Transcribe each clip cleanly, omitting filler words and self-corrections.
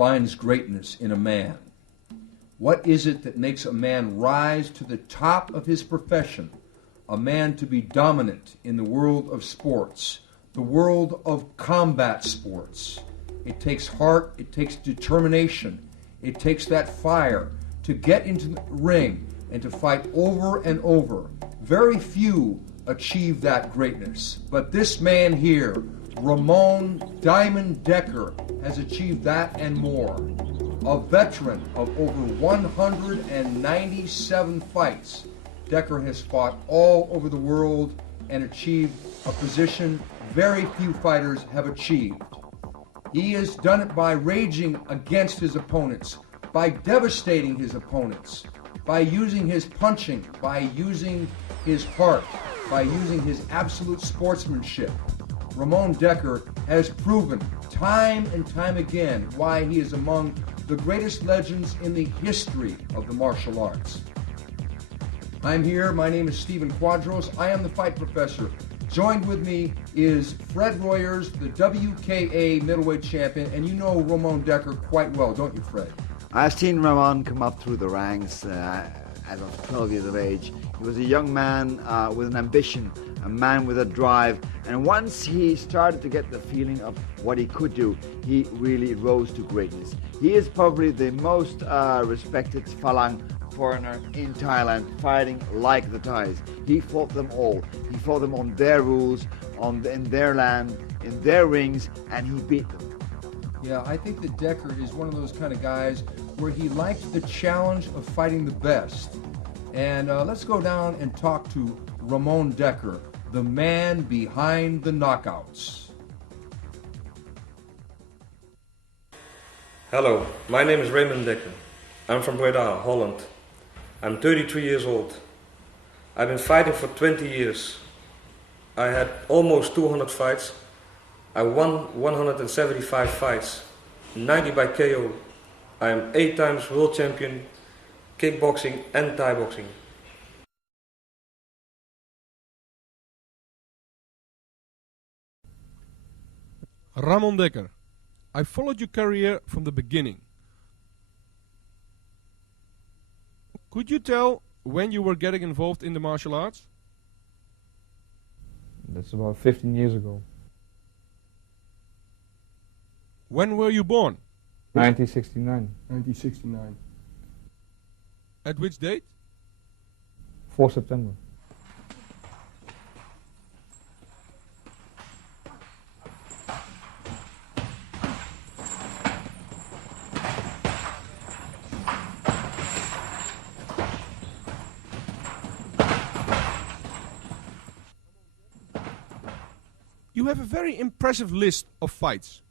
finds greatness in a man? What is it that makes a man rise to the top of his profession, a man to be dominant in the world of sports, the world of combat sports? It takes heart, it takes determination, it takes that fire to get into the ring and to fight over and over. Very few achieve that greatness, but this man here, Ramon Diamond Dekker, has achieved that and more. A veteran of over 197 fights, Dekker has fought all over the world and achieved a position very few fighters have achieved. He has done it by raging against his opponents, by devastating his opponents, by using his punching, by using his heart, by using his absolute sportsmanship. Ramon Dekker has proven time and time again why he is among the greatest legends in the history of the martial arts. I'm here. My name is Stephen Quadros. I am the fight professor. Joined with me is Fred Royers, the WKA middleweight champion, and you know Ramon Dekker quite well, don't you, Fred? I've seen Ramon come up through the ranks as of 12 years of age. He was a young man with an ambition, a man with a drive, and once he started to get the feeling of what he could do, he really rose to greatness. He is probably the most respected Phalang foreigner in Thailand, fighting like the Thais. He fought them all. He fought them on their rules, in their land, in their rings, and he beat them. Yeah, I think that Dekker is one of those kind of guys where he liked the challenge of fighting the best. And let's go down and talk to Ramon Dekker, the man behind the knockouts. Hello, my name is Ramon Dekker. I'm from Breda, Holland. I'm 33 years old. I've been fighting for 20 years. I had almost 200 fights. I won 175 fights, 90 by KO. I am 8 times world champion, kickboxing and Thai boxing. Ramon Dekker, I followed your career from the beginning. Could you tell when you were getting involved in the martial arts? That's about 15 years ago. When were you born? 1969. 1969. At which date? 4 September. You have a very impressive list of fights.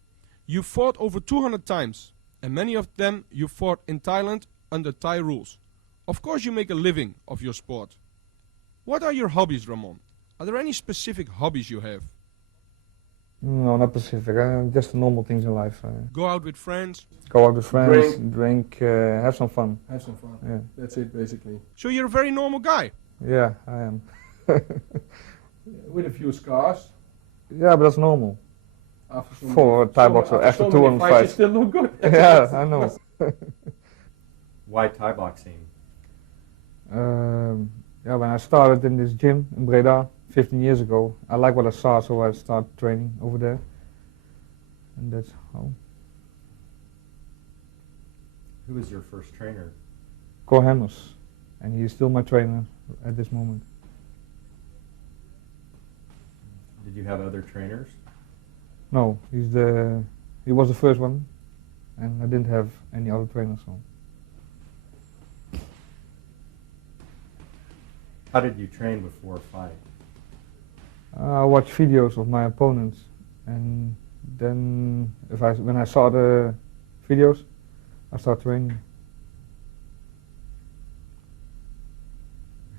You fought over 200 times, and many of them you fought in Thailand under Thai rules. Of course you make a living of your sport. What are your hobbies, Ramon? Are there any specific hobbies you have? No, not specific. Just the normal things in life. Go out with friends? Go out with friends, drink, have some fun. Have some fun. Yeah. That's it, basically. So you're a very normal guy? Yeah, I am. With a few scars. Yeah, but that's normal. After For a Thai boxer, after 200 fights. You still look good. Yeah, I know. Why Thai boxing? Yeah, when I started in this gym in Breda 15 years ago, I liked what I saw, so I started training over there. And that's how. Who was your first trainer? Cor Hammers, and he is still my trainer at this moment. Did you have other trainers? No, he was the first one, and I didn't have any other trainers. So. How did you train before a fight? I watched videos of my opponents, and then when I saw the videos, I started training.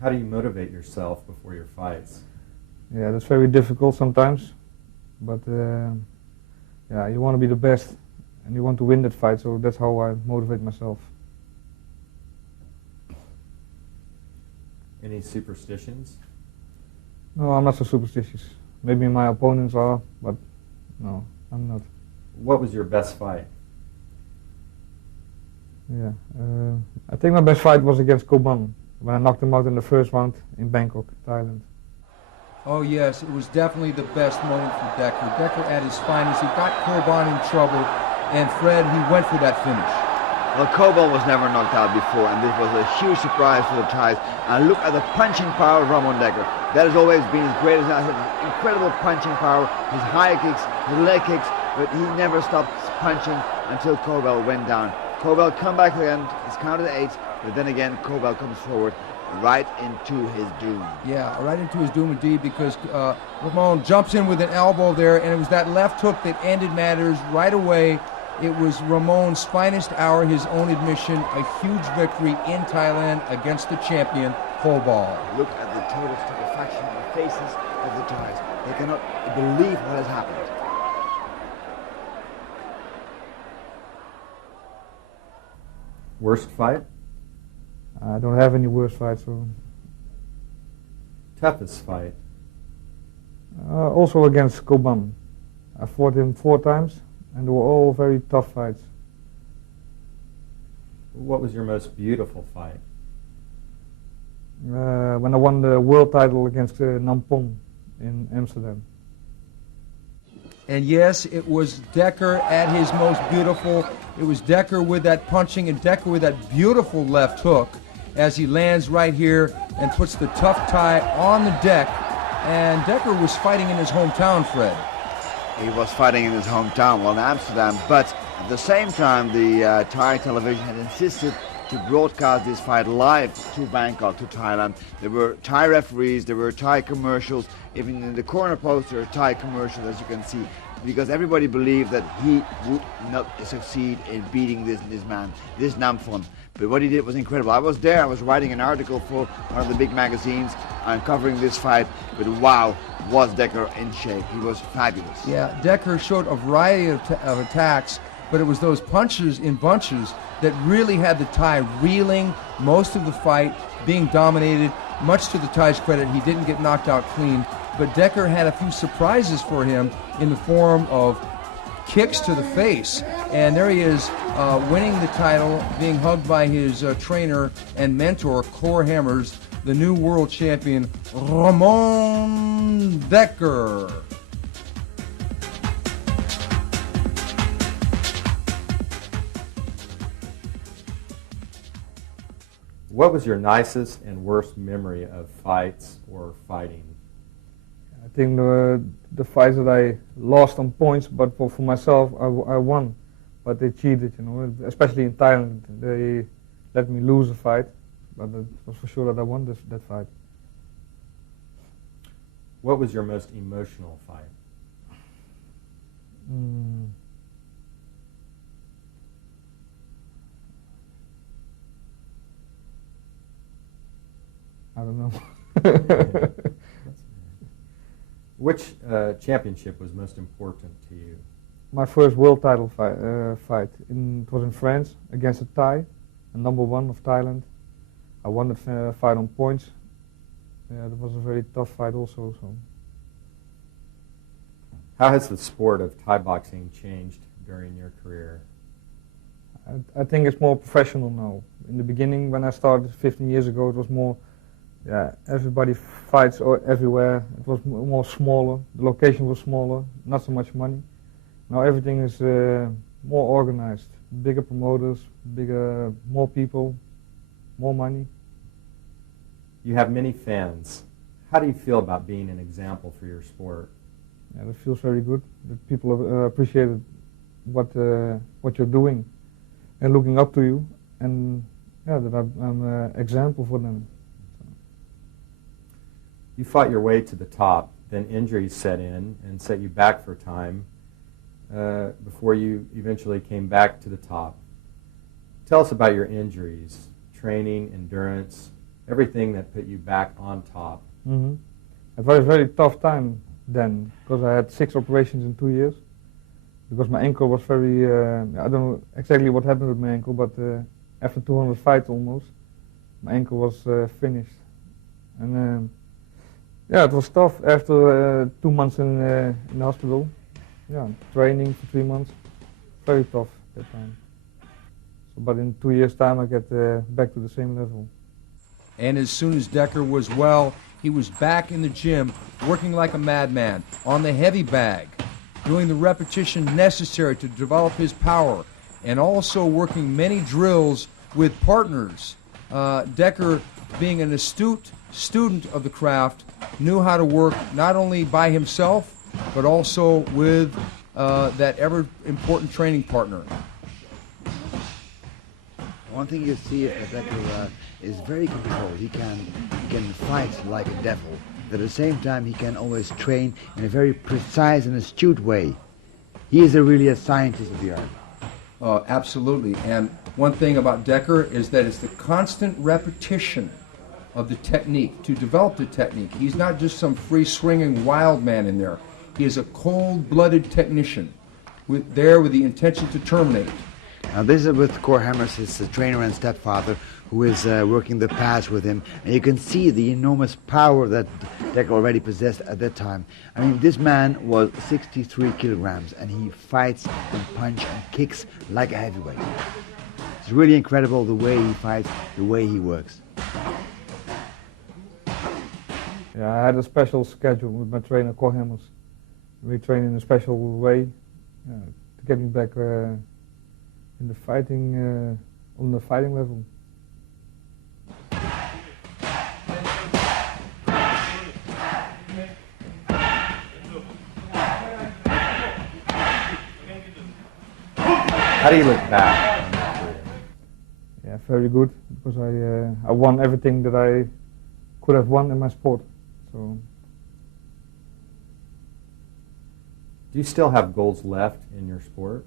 How do you motivate yourself before your fights? Yeah, that's very difficult sometimes, but yeah, you want to be the best, and you want to win that fight, so that's how I motivate myself. Any superstitions? No, I'm not so superstitious. Maybe my opponents are, but no, I'm not. What was your best fight? Yeah, I think my best fight was against Koban when I knocked him out in the first round in Bangkok, Thailand. Oh yes, it was definitely the best moment for Dekker. Dekker at his finest. He got Koban in trouble, and Fred, he went for that finish. Well, Koban was never knocked out before, and this was a huge surprise for the Thais. And look at the punching power of Ramon Dekker. That has always been his greatest asset. Incredible punching power, his high kicks, his leg kicks, but he never stopped punching until Koban went down. Koban come back again, it's counted 8, but then again Koban comes forward right into his doom. Yeah, right into his doom indeed, because Ramon jumps in with an elbow there, and it was that left hook that ended matters right away. It was Ramon's finest hour, his own admission, a huge victory in Thailand against the champion, Koban. Look at the total stupefaction on the faces of the Thais. They cannot believe what has happened. Worst fight? I don't have any worse fights. So. Toughest fight? Also against Koban. I fought him 4 times, and they were all very tough fights. What was your most beautiful fight? When I won the world title against Nampong in Amsterdam. And yes, it was Dekker at his most beautiful. It was Dekker with that punching and Dekker with that beautiful left hook as he lands right here and puts the tough Thai on the deck. And Dekker was fighting in his hometown, Fred. He was fighting in his hometown, well, in Amsterdam, but at the same time the Thai television had insisted to broadcast this fight live to Bangkok, to Thailand. There were Thai referees, there were Thai commercials, even in the corner post there are Thai commercials, as you can see, because everybody believed that he would not succeed in beating this man, this Namphon. But what he did was incredible. I was there, I was writing an article for one of the big magazines. I'm covering this fight, but wow, was Dekker in shape. He was fabulous. Yeah, Dekker showed a variety of attacks, but it was those punches in bunches that really had the Thai reeling most of the fight, being dominated. Much to the Thai's credit, he didn't get knocked out clean, but Dekker had a few surprises for him in the form of kicks to the face. And there he is, winning the title, being hugged by his trainer and mentor, Cor Hammers, the new world champion, Ramon Dekker. What was your nicest and worst memory of fights or fighting? I think the fights that I lost on points, but for myself, I won. But they cheated, you know, especially in Thailand. They let me lose a fight, but it was for sure that I won that fight. What was your most emotional fight? I don't know. Which championship was most important to you? My first world title fight. It was in France against a Thai, a #1 of Thailand. I won that fight on points. Yeah, it was a very tough fight also. So. How has the sport of Thai boxing changed during your career? I think it's more professional now. In the beginning, when I started 15 years ago, it was more, everybody fights everywhere. It was more smaller. The location was smaller, not so much money. Now everything is more organized. Bigger promoters, more people, more money. You have many fans. How do you feel about being an example for your sport? Yeah, that feels very good. That people appreciate what you're doing and looking up to you, and that I'm an example for them. So. You fought your way to the top, then injuries set in and set you back for a time before you eventually came back to the top. Tell us about your injuries, training, endurance, everything that put you back on top. Mm-hmm. It was a very tough time then, because I had 6 operations in 2 years. Because my ankle was very, I don't know exactly what happened with my ankle, but after 200 fights almost, my ankle was finished. And it was tough after 2 months in the hospital. Yeah, training for 3 months. Very tough that time. So, but in 2 years' time, I get back to the same level. And as soon as Dekker was well, he was back in the gym, working like a madman, on the heavy bag, doing the repetition necessary to develop his power, and also working many drills with partners. Dekker, being an astute student of the craft, knew how to work not only by himself, but also with that ever-important training partner. One thing you see is that Dekker is very controlled. He can fight like a devil. But at the same time, he can always train in a very precise and astute way. He is really a scientist of the art. Absolutely. And one thing about Dekker is that it's the constant repetition of the technique to develop the technique. He's not just some free-swinging wild man in there. He is a cold-blooded technician with the intention to terminate. Now this is with Cor Hammers, his trainer and stepfather, who is working the pass with him. And you can see the enormous power that Dekker already possessed at that time. I mean, this man was 63 kilograms, and he fights and punches and kicks like a heavyweight. It's really incredible the way he fights, the way he works. Yeah, I had a special schedule with my trainer, Cor Hammers. We train in a special way to get me back in the fighting, on the fighting level. How do you look back on that career? Yeah, very good, because I won everything that I could have won in my sport. So. Do you still have goals left in your sport?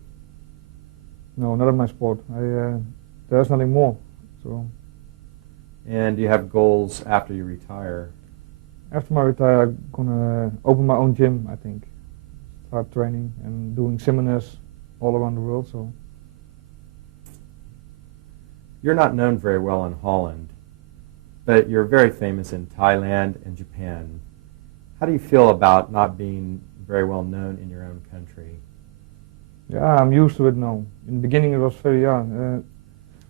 No, not in my sport. There's nothing more. So. And do you have goals after you retire? After I retire, I'm gonna open my own gym, I think. Start training and doing seminars all around the world. So. You're not known very well in Holland, but you're very famous in Thailand and Japan. How do you feel about not being very well known in your own country? Yeah, I'm used to it now. In the beginning it was very young.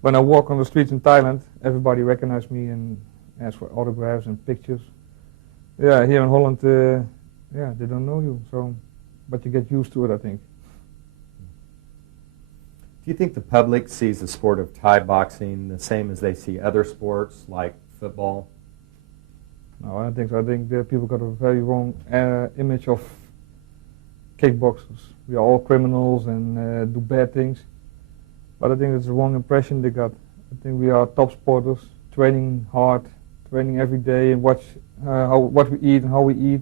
When I walk on the streets in Thailand, everybody recognizes me and asks for autographs and pictures. Yeah, here in Holland, yeah, they don't know you, so, but you get used to it, I think. Do you think the public sees the sport of Thai boxing the same as they see other sports like football? No, I don't think so. I think the people got a very wrong image of kickboxers. We are all criminals and do bad things. But I think it's the wrong impression they got. I think we are top sporters, training hard, training every day, and watch what we eat and how we eat.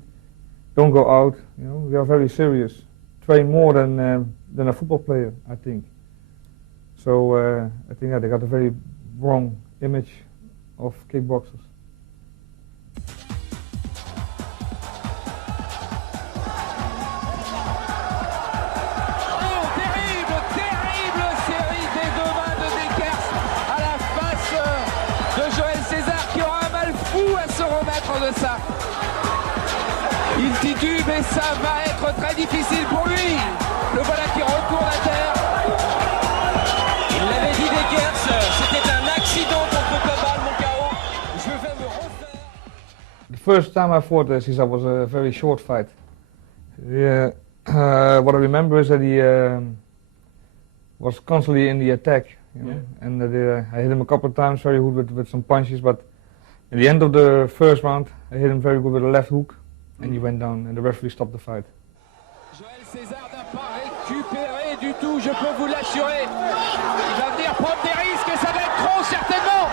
Don't go out. You know, we are very serious. Train more than a football player, I think. So I think they got a very wrong image of kickboxers. Terrible série des deux mains de Dekkers à la face de Joël César qui aura un mal fou à se remettre de ça. Il titube et ça va être très difficile pour lui. Le voilà qui retourne à terre. Il l'avait dit Dekkers, c'était un accident contre Cobal, mon KO. Je vais me refaire. The first time I fought César was a very short fight. Yeah, what I remember is that he was constantly in the attack, you know? Yeah. And that I hit him a couple of times very good with some punches, but at the end of the first round I hit him very good with a left hook, and he went down and the referee stopped the fight. Joël César n'a pas récupéré du tout, je peux vous l'assurer. Il va venir prendre des risques et ça va être trop certainement.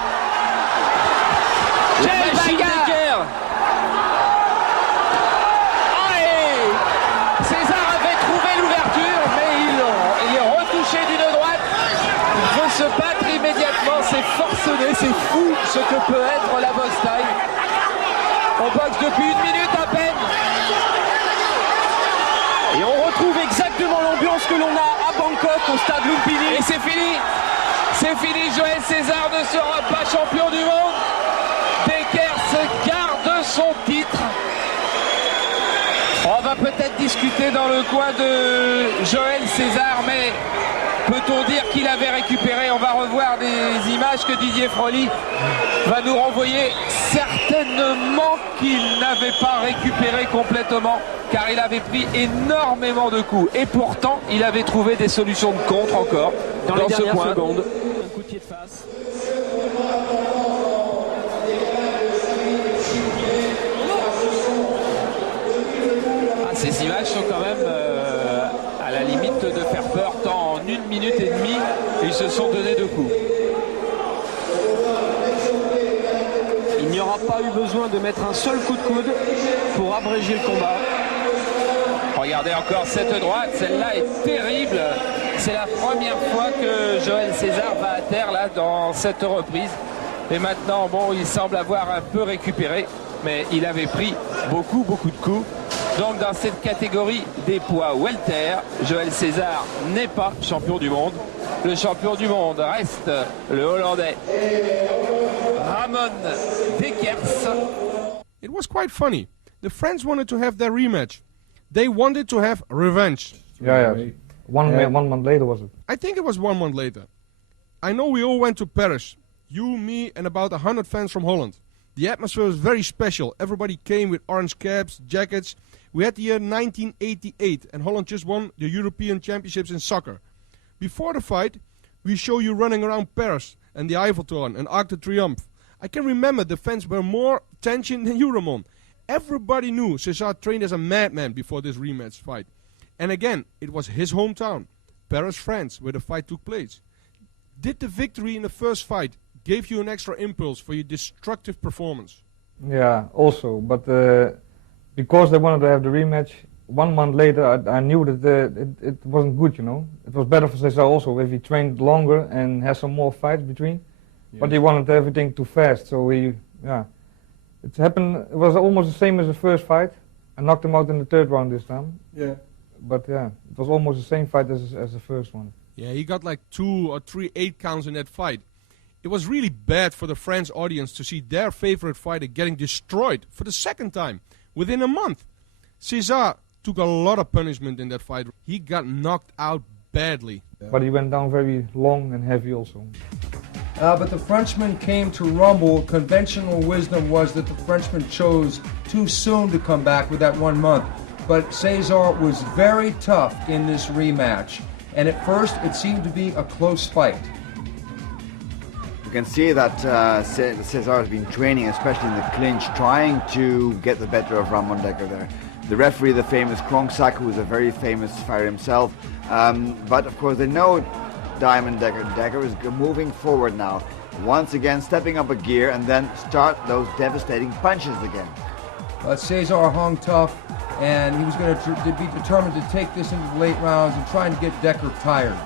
Quelle bagarre! Allez! César avait trouvé l'ouverture, mais il est retouché d'une droite. Il veut se battre immédiatement, c'est forcené, c'est fou ce que peut être la boxe thaï. On boxe depuis 1 minute à peine. Et on retrouve exactement l'ambiance que l'on a à Bangkok au stade Lumpini. Et c'est fini. C'est fini, Joël César ne sera pas champion du monde. Dekkers garde son titre. On va peut-être discuter dans le coin de Joël César, mais Peut-on dire qu'il avait récupéré? On va revoir des images que Didier Froli va nous renvoyer. Certainement qu'il n'avait pas récupéré complètement, car il avait pris énormément de coups. Et pourtant, il avait trouvé des solutions de contre encore dans ce les coin. secondes. Un coup de pied de face. Ces images sont quand même à la limite de faire peur, tant en 1 minute et demie, ils se sont donné 2 coups. Il n'y aura pas eu besoin de mettre un seul coup de coude pour abréger le combat. Regardez encore cette droite, celle-là est terrible. C'est la première fois que Joël César va à terre là dans cette reprise. Et maintenant, bon, il semble avoir un peu récupéré, mais il avait pris beaucoup de coups. Donc dans cette catégorie des poids welter, Joël César n'est pas champion du monde. Le champion du monde reste le Hollandais Ramon Dekkers. It was quite funny. The friends wanted to have their rematch. They wanted to have revenge. Yeah. One month later was it? I think it was 1 month later. I know we all went to Paris. You, me, and about 100 fans from Holland. The atmosphere was very special. Everybody came with orange caps, jackets. We had the year 1988 and Holland just won the European Championships in soccer. Before the fight, we show you running around Paris and the Eiffeltoren and Arc de Triomphe. I can remember the fans were more tension than you, Ramon. Everybody knew César trained as a madman before this rematch fight. And again, it was his hometown, Paris, France, where the fight took place. Did the victory in the first fight give you an extra impulse for your destructive performance? Yeah, also, but because they wanted to have the rematch, 1 month later I knew that it wasn't good, you know. It was better for César also if he trained longer and had some more fights between. Yes. But he wanted everything too fast, so it happened. It was almost the same as the first fight. I knocked him out in the 3rd round this time. Yeah. But yeah, it was almost the same fight as the first one. Yeah, he got like 2 or 3 8 counts in that fight. It was really bad for the French audience to see their favorite fighter getting destroyed for the 2nd time within a month. César took a lot of punishment in that fight. He got knocked out badly. Yeah. But he went down very long and heavy also. But the Frenchman came to rumble. Conventional wisdom was that the Frenchman chose too soon to come back with that 1 month. But César was very tough in this rematch. And at first, it seemed to be a close fight. You can see that César has been training, especially in the clinch, trying to get the better of Ramon Dekkers there. The referee, the famous Kronksak, who is a very famous fighter himself. But of course, they know Diamond Dekker. Dekker is moving forward now, once again stepping up a gear and then start those devastating punches again. César hung tough, and he was going to be determined to take this into the late rounds and trying to get Dekker tired.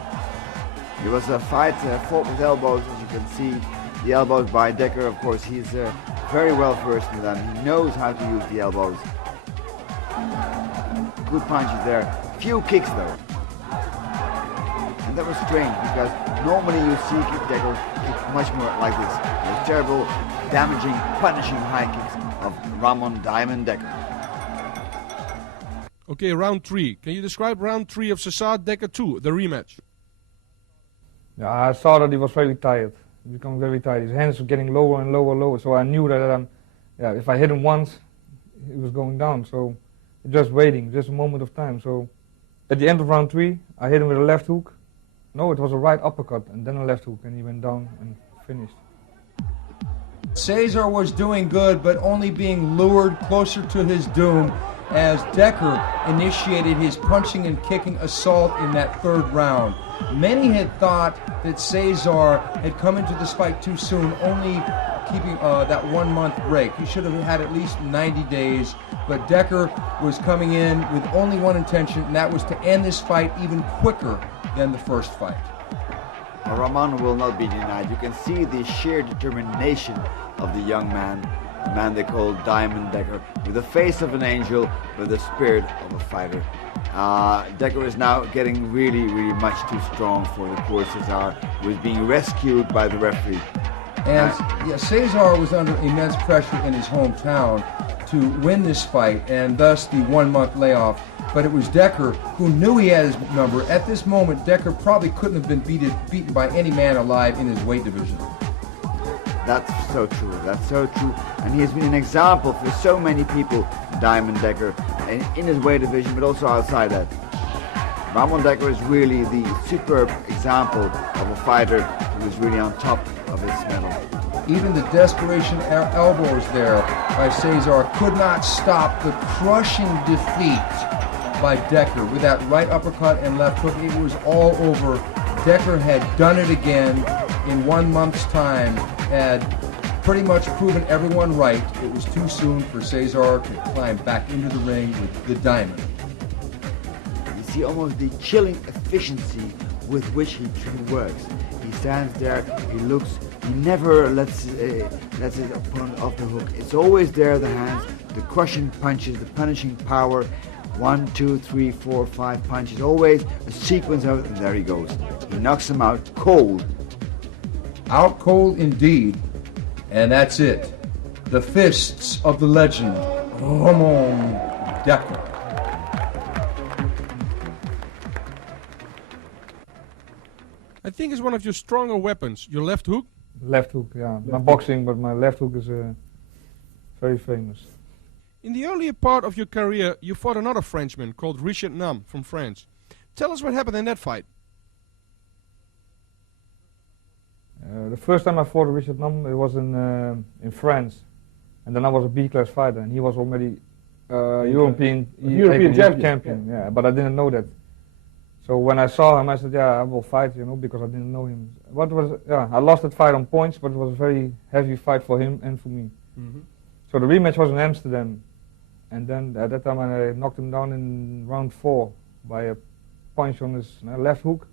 It was a fight fought with elbows, as you can see. The elbows by Dekker, of course, he's very well versed in them. He knows how to use the elbows. Good punches there. Few kicks though. And that was strange because normally you see Dekker kick much more like this. Those terrible, damaging, punishing high kicks of Ramon Diamond Dekker. Okay, round 3. Can you describe round 3 of César Dekker 2, the rematch? Yeah, I saw that he was very tired. He became very tired. His hands were getting lower and lower. So I knew that if I hit him once, he was going down. So just waiting, just a moment of time. So at the end of round 3, I hit him with a left hook. No, it was a right uppercut and then a left hook, and he went down and finished. César was doing good, but only being lured closer to his doom as Dekker initiated his punching and kicking assault in that 3rd round. Many had thought that César had come into this fight too soon, only keeping that 1 month break. He should have had at least 90 days, but Dekker was coming in with only one intention, and that was to end this fight even quicker than the first fight. Ramon will not be denied. You can see the sheer determination of the young man, the man they call Diamond Dekker, with the face of an angel, with the spirit of a fighter. Dekker is now getting really much too strong for the poor César, who is being rescued by the referee. And César was under immense pressure in his hometown to win this fight, and thus the 1 month layoff. But it was Dekker who knew he had his number. At this moment, Dekker probably couldn't have been beaten by any man alive in his weight division. That's so true. That's so true. And he has been an example for so many people, Diamond Dekker, in his weight division, but also outside that. Ramon Dekker is really the superb example of a fighter who is really on top of his medal. Even the desperation elbows there by Cesar could not stop the crushing defeat by Dekker with that right uppercut and left hook. It was all over. Dekker had done it again in 1 month's time, had pretty much proven everyone right. It was too soon for Cesar to climb back into the ring with the diamond. You see almost the chilling efficiency with which he works. He stands there, he looks, he never lets his opponent off the hook. It's always there, the hands, the crushing punches, the punishing power. 1, 2, 3, 4, 5 punches. Always a sequence of it, and there he goes. He knocks him out cold. Out cold indeed. And that's it. The fists of the legend, Ramon Dekker. I think it's one of your stronger weapons, your left hook. Left hook, yeah. Not boxing, but my left hook is very famous. In the earlier part of your career, you fought another Frenchman called Richard Nam from France. Tell us what happened in that fight. The first time I fought Richard Nam, it was in France, and then I was a B-class fighter, and he was already European champion. Yeah, but I didn't know that. So when I saw him, I said, "Yeah, I will fight," because I didn't know him. I lost that fight on points, but it was a very heavy fight for him and for me. Mm-hmm. So the rematch was in Amsterdam, and then at that time I knocked him down in round 4 by a punch on his left hook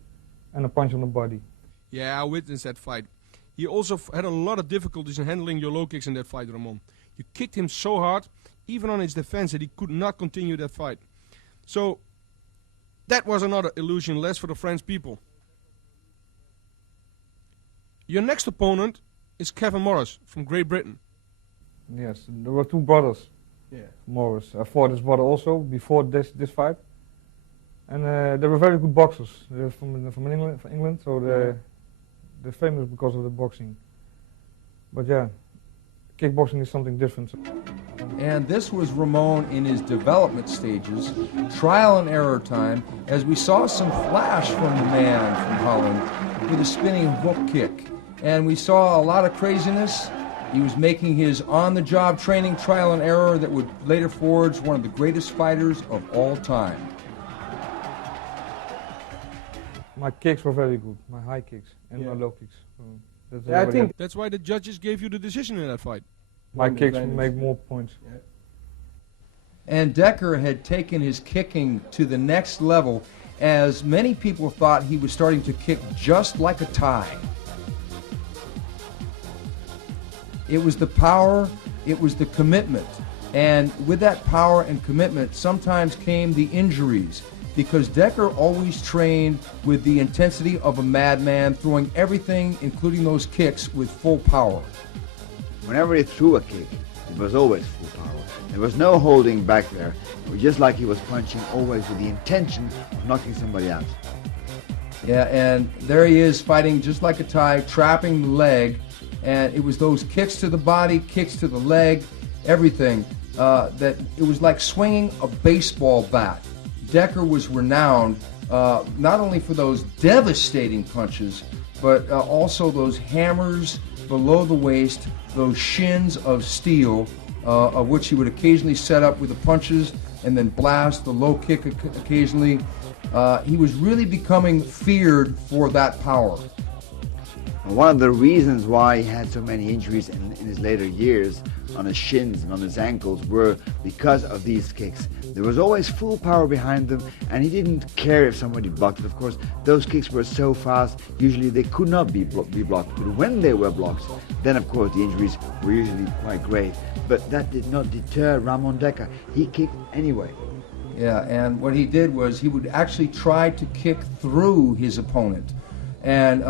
and a punch on the body. Yeah, I witnessed that fight. He also had a lot of difficulties in handling your low kicks in that fight, Ramon. You kicked him so hard, even on his defense, that he could not continue that fight. So that was another illusion less for the French people. Your next opponent is Kevin Morris from Great Britain. Yes, there were 2 brothers. Yeah. Morris. I fought his brother also before this fight, and they were very good boxers. They're from England, so they're famous because of the boxing. But yeah, kickboxing is something different. And this was Ramon in his development stages, trial and error time, as we saw some flash from the man from Holland with a spinning hook kick. And we saw a lot of craziness. He was making his on-the-job training, trial and error, that would later forge one of the greatest fighters of all time. My kicks were very good, my high kicks and my low kicks. So I think that's why the judges gave you the decision in that fight. My kicks make more points. Yeah. And Dekker had taken his kicking to the next level, as many people thought he was starting to kick just like a Thai. It was the power, it was the commitment. And with that power and commitment, sometimes came the injuries, because Dekker always trained with the intensity of a madman, throwing everything, including those kicks, with full power. Whenever he threw a kick, it was always full power. There was no holding back there. It was just like he was punching, always with the intention of knocking somebody out. Yeah, and there he is fighting just like a Thai, trapping the leg, and it was those kicks to the body, kicks to the leg, everything, that it was like swinging a baseball bat. Dekker was renowned not only for those devastating punches, but also those hammers below the waist, those shins of steel, of which he would occasionally set up with the punches and then blast the low kick occasionally. He was really becoming feared for that power. One of the reasons why he had so many injuries in his later years on his shins and on his ankles were because of these kicks. There was always full power behind them, and he didn't care if somebody blocked it. Of course, those kicks were so fast, usually they could not be blocked. But when they were blocked, then of course the injuries were usually quite great. But that did not deter Ramon Dekker. He kicked anyway. Yeah, and what he did was he would actually try to kick through his opponent. And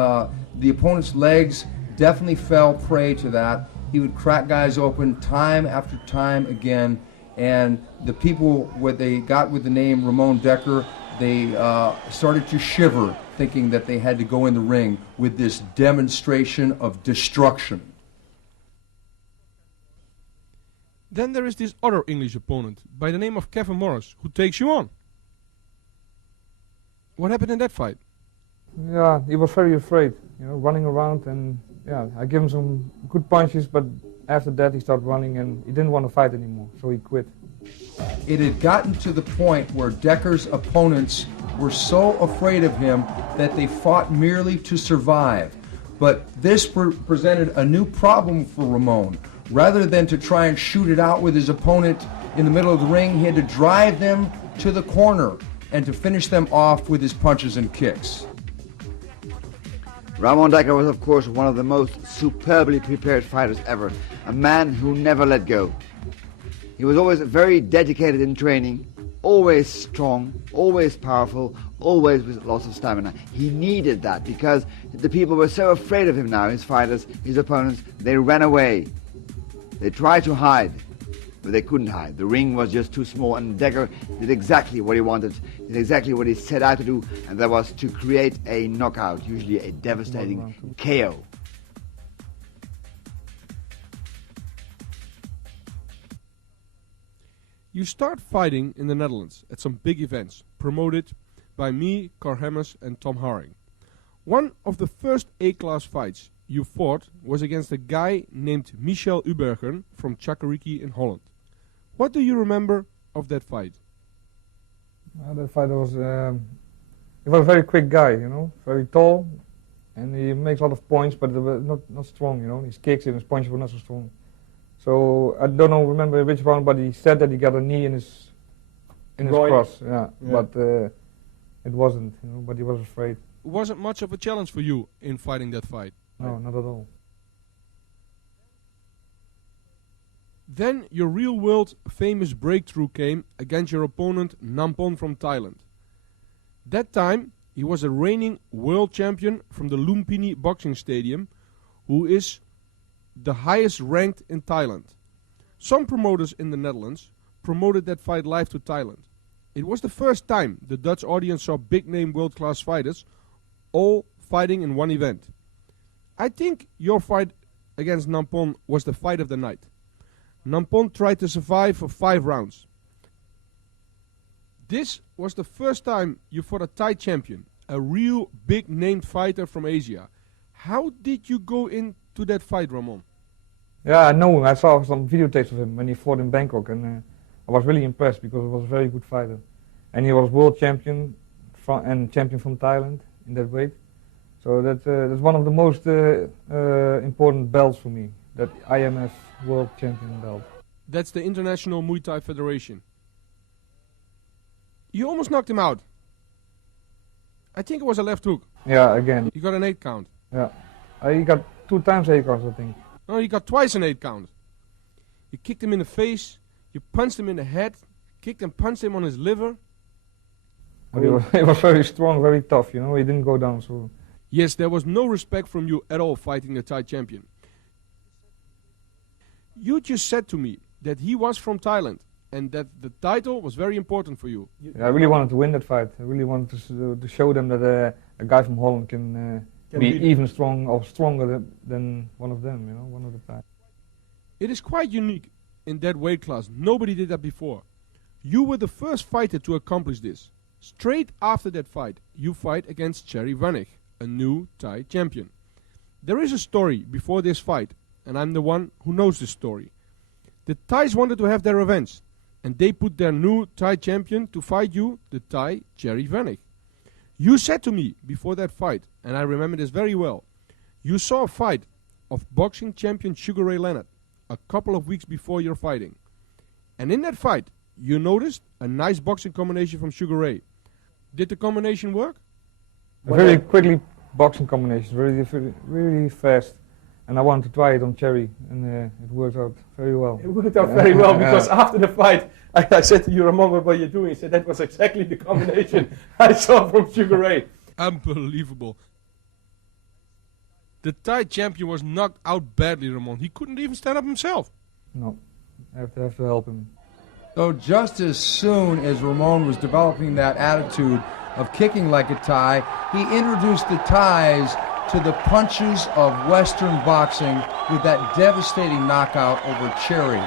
the opponent's legs definitely fell prey to that. he would crack guys open time after time again. And the people, what they got with the name Ramon Dekker, they started to shiver, thinking that they had to go in the ring with this demonstration of destruction. Then there is this other English opponent by the name of Kevin Morris, who takes you on. What happened in that fight? Yeah, he was very afraid, running around, and I gave him some good punches, but after that he started running and he didn't want to fight anymore, so he quit. It had gotten to the point where Dekker's opponents were so afraid of him that they fought merely to survive. But this presented a new problem for Ramon. Rather than to try and shoot it out with his opponent in the middle of the ring, he had to drive them to the corner and to finish them off with his punches and kicks. Ramon Dekker was, of course, one of the most superbly prepared fighters ever, a man who never let go. He was always very dedicated in training, always strong, always powerful, always with lots of stamina. He needed that because the people were so afraid of him now, his fighters, his opponents, they ran away. They tried to hide, but they couldn't hide. The ring was just too small, and Dekker did exactly what he wanted, did exactly what he set out to do, and that was to create a knockout, usually a devastating KO. You start fighting in the Netherlands at some big events, promoted by me, Cor Hemmers and Tom Haring. One of the first A-class fights you fought was against a guy named Michel Ubergen from Chacariki in Holland. What do you remember of that fight? That fight was, he was a very quick guy, very tall, and he makes a lot of points, but they were not strong, His kicks and his punches were not so strong. So I don't remember which one, but he said that he got a knee in his cross, but it wasn't, but he was afraid. Wasn't much of a challenge for you in fighting that fight? No, not at all. Then your real world famous breakthrough came against your opponent Nampon from Thailand. That time he was a reigning world champion from the Lumpini boxing stadium, who is the highest ranked in Thailand. Some promoters in the Netherlands promoted that fight live to Thailand. It was the first time the Dutch audience saw big name world class fighters all fighting in one event. I think your fight against Nampon was the fight of the night. Nampon tried to survive for 5 rounds. This was the first time you fought a Thai champion, a real big named fighter from Asia. How did you go into that fight, Ramon? Yeah, I know him. I saw some videotapes of him when he fought in Bangkok, and I was really impressed because he was a very good fighter. And he was world champion and champion from Thailand in that weight. So that's one of the most important belts for me, that IMF World Champion belt. That's the International Muay Thai Federation. You almost knocked him out. I think it was a left hook. Yeah, again. You got an 8 count. Yeah. He got 2 times 8 counts, I think. No, he got twice an 8 count. You kicked him in the face, you punched him in the head, kicked and punched him on his liver. He was very strong, very tough, he didn't go down. So. Yes, there was no respect from you at all fighting the Thai champion. You just said to me that he was from Thailand and that the title was very important for you. Yeah, I really wanted to win that fight. I really wanted to show them that a guy from Holland can be even strong or stronger than one of them, one of the Thai. It is quite unique in that weight class. Nobody did that before. You were the first fighter to accomplish this. Straight after that fight, you fight against Thierry Vanek, a new Thai champion. There is a story before this fight, and I'm the one who knows this story. The Thais wanted to have their revenge, and they put their new Thai champion to fight you, the Thai Thierry Vanek. You said to me before that fight, and I remember this very well, you saw a fight of boxing champion Sugar Ray Leonard a couple of weeks before your fighting. And in that fight, you noticed a nice boxing combination from Sugar Ray. Did the combination work? Very quickly boxing combination, really fast. And I wanted to try it on Thierry, and it worked out very well. It worked out very well because after the fight, I said to you, Ramon, what were you doing? He said that was exactly the combination I saw from Sugar Ray. Unbelievable. The Thai champion was knocked out badly, Ramon. He couldn't even stand up himself. No, I have to help him. So just as soon as Ramon was developing that attitude of kicking like a Thai, he introduced the Thais to the punches of Western boxing with that devastating knockout over Cherry.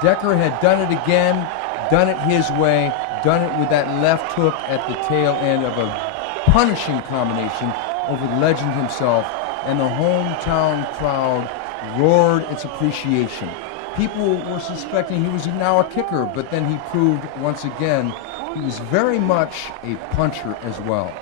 Dekker had done it again, done it his way, done it with that left hook at the tail end of a punishing combination over the legend himself, and the hometown crowd roared its appreciation. People were suspecting he was now a kicker, but then he proved once again he was very much a puncher as well.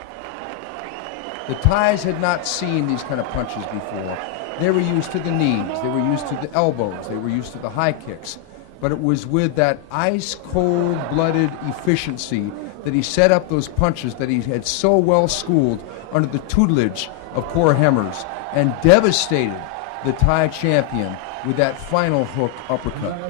The Thais had not seen these kind of punches before. They were used to the knees, they were used to the elbows, they were used to the high kicks. But it was with that ice-cold-blooded efficiency that he set up those punches that he had so well schooled under the tutelage of Cor Hemmers and devastated the Thai champion with that final hook uppercut.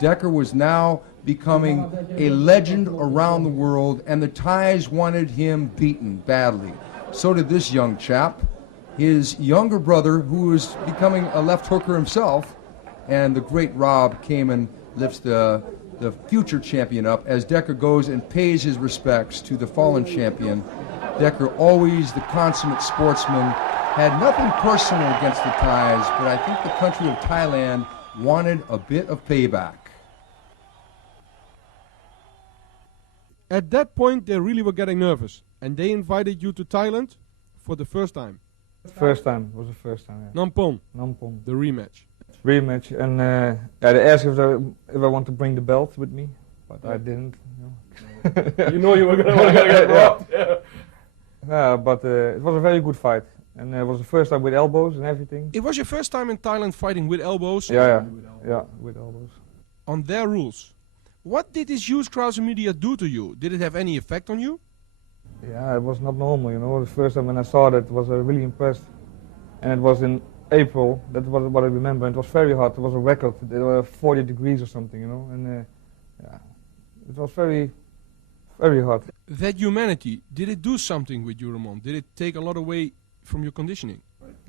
Dekker was now becoming a legend around the world, and the Thais wanted him beaten badly. So did this young chap. His younger brother, who was becoming a left hooker himself, and the great Rob came and lifts the future champion up as Dekker goes and pays his respects to the fallen champion. Dekker, always the consummate sportsman, had nothing personal against the Thais, but I think the country of Thailand wanted a bit of payback. At that point, they really were getting nervous, and they invited you to Thailand for the first time. First time, was the first time, yeah. Nampon, Nampon. the rematch. Rematch, and yeah, they asked if I want to bring the belt with me, but I didn't. You know you were going to get robbed. Yeah, but it was a very good fight, and it was the first time with elbows and everything. It was your first time in Thailand fighting with elbows? Yeah, with elbows. On their rules. What did this huge crowds and media do to you? Did it have any effect on you? Yeah, it was not normal, you know. The first time when I saw that, was really impressed. And it was in April, that was what I remember. It was very hot, it was a record. There were 40 degrees or something, you know. And yeah, it was very, very hot. That humanity, did it do something with you, Ramon? Did it take a lot away from your conditioning?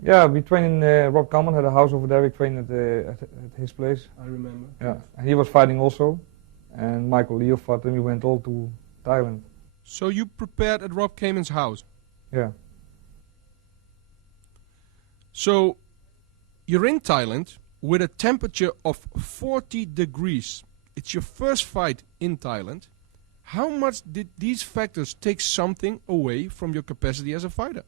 Yeah, we trained in Rob Kaman, had a house over there. We trained at his place. I remember. Yeah, and he was fighting also. And Michael Leo fought, and we went all to Thailand. So you prepared at Rob Kaman's house? Yeah. So you're in Thailand with a temperature of 40 degrees. It's your first fight in Thailand. How much did these factors take something away from your capacity as a fighter?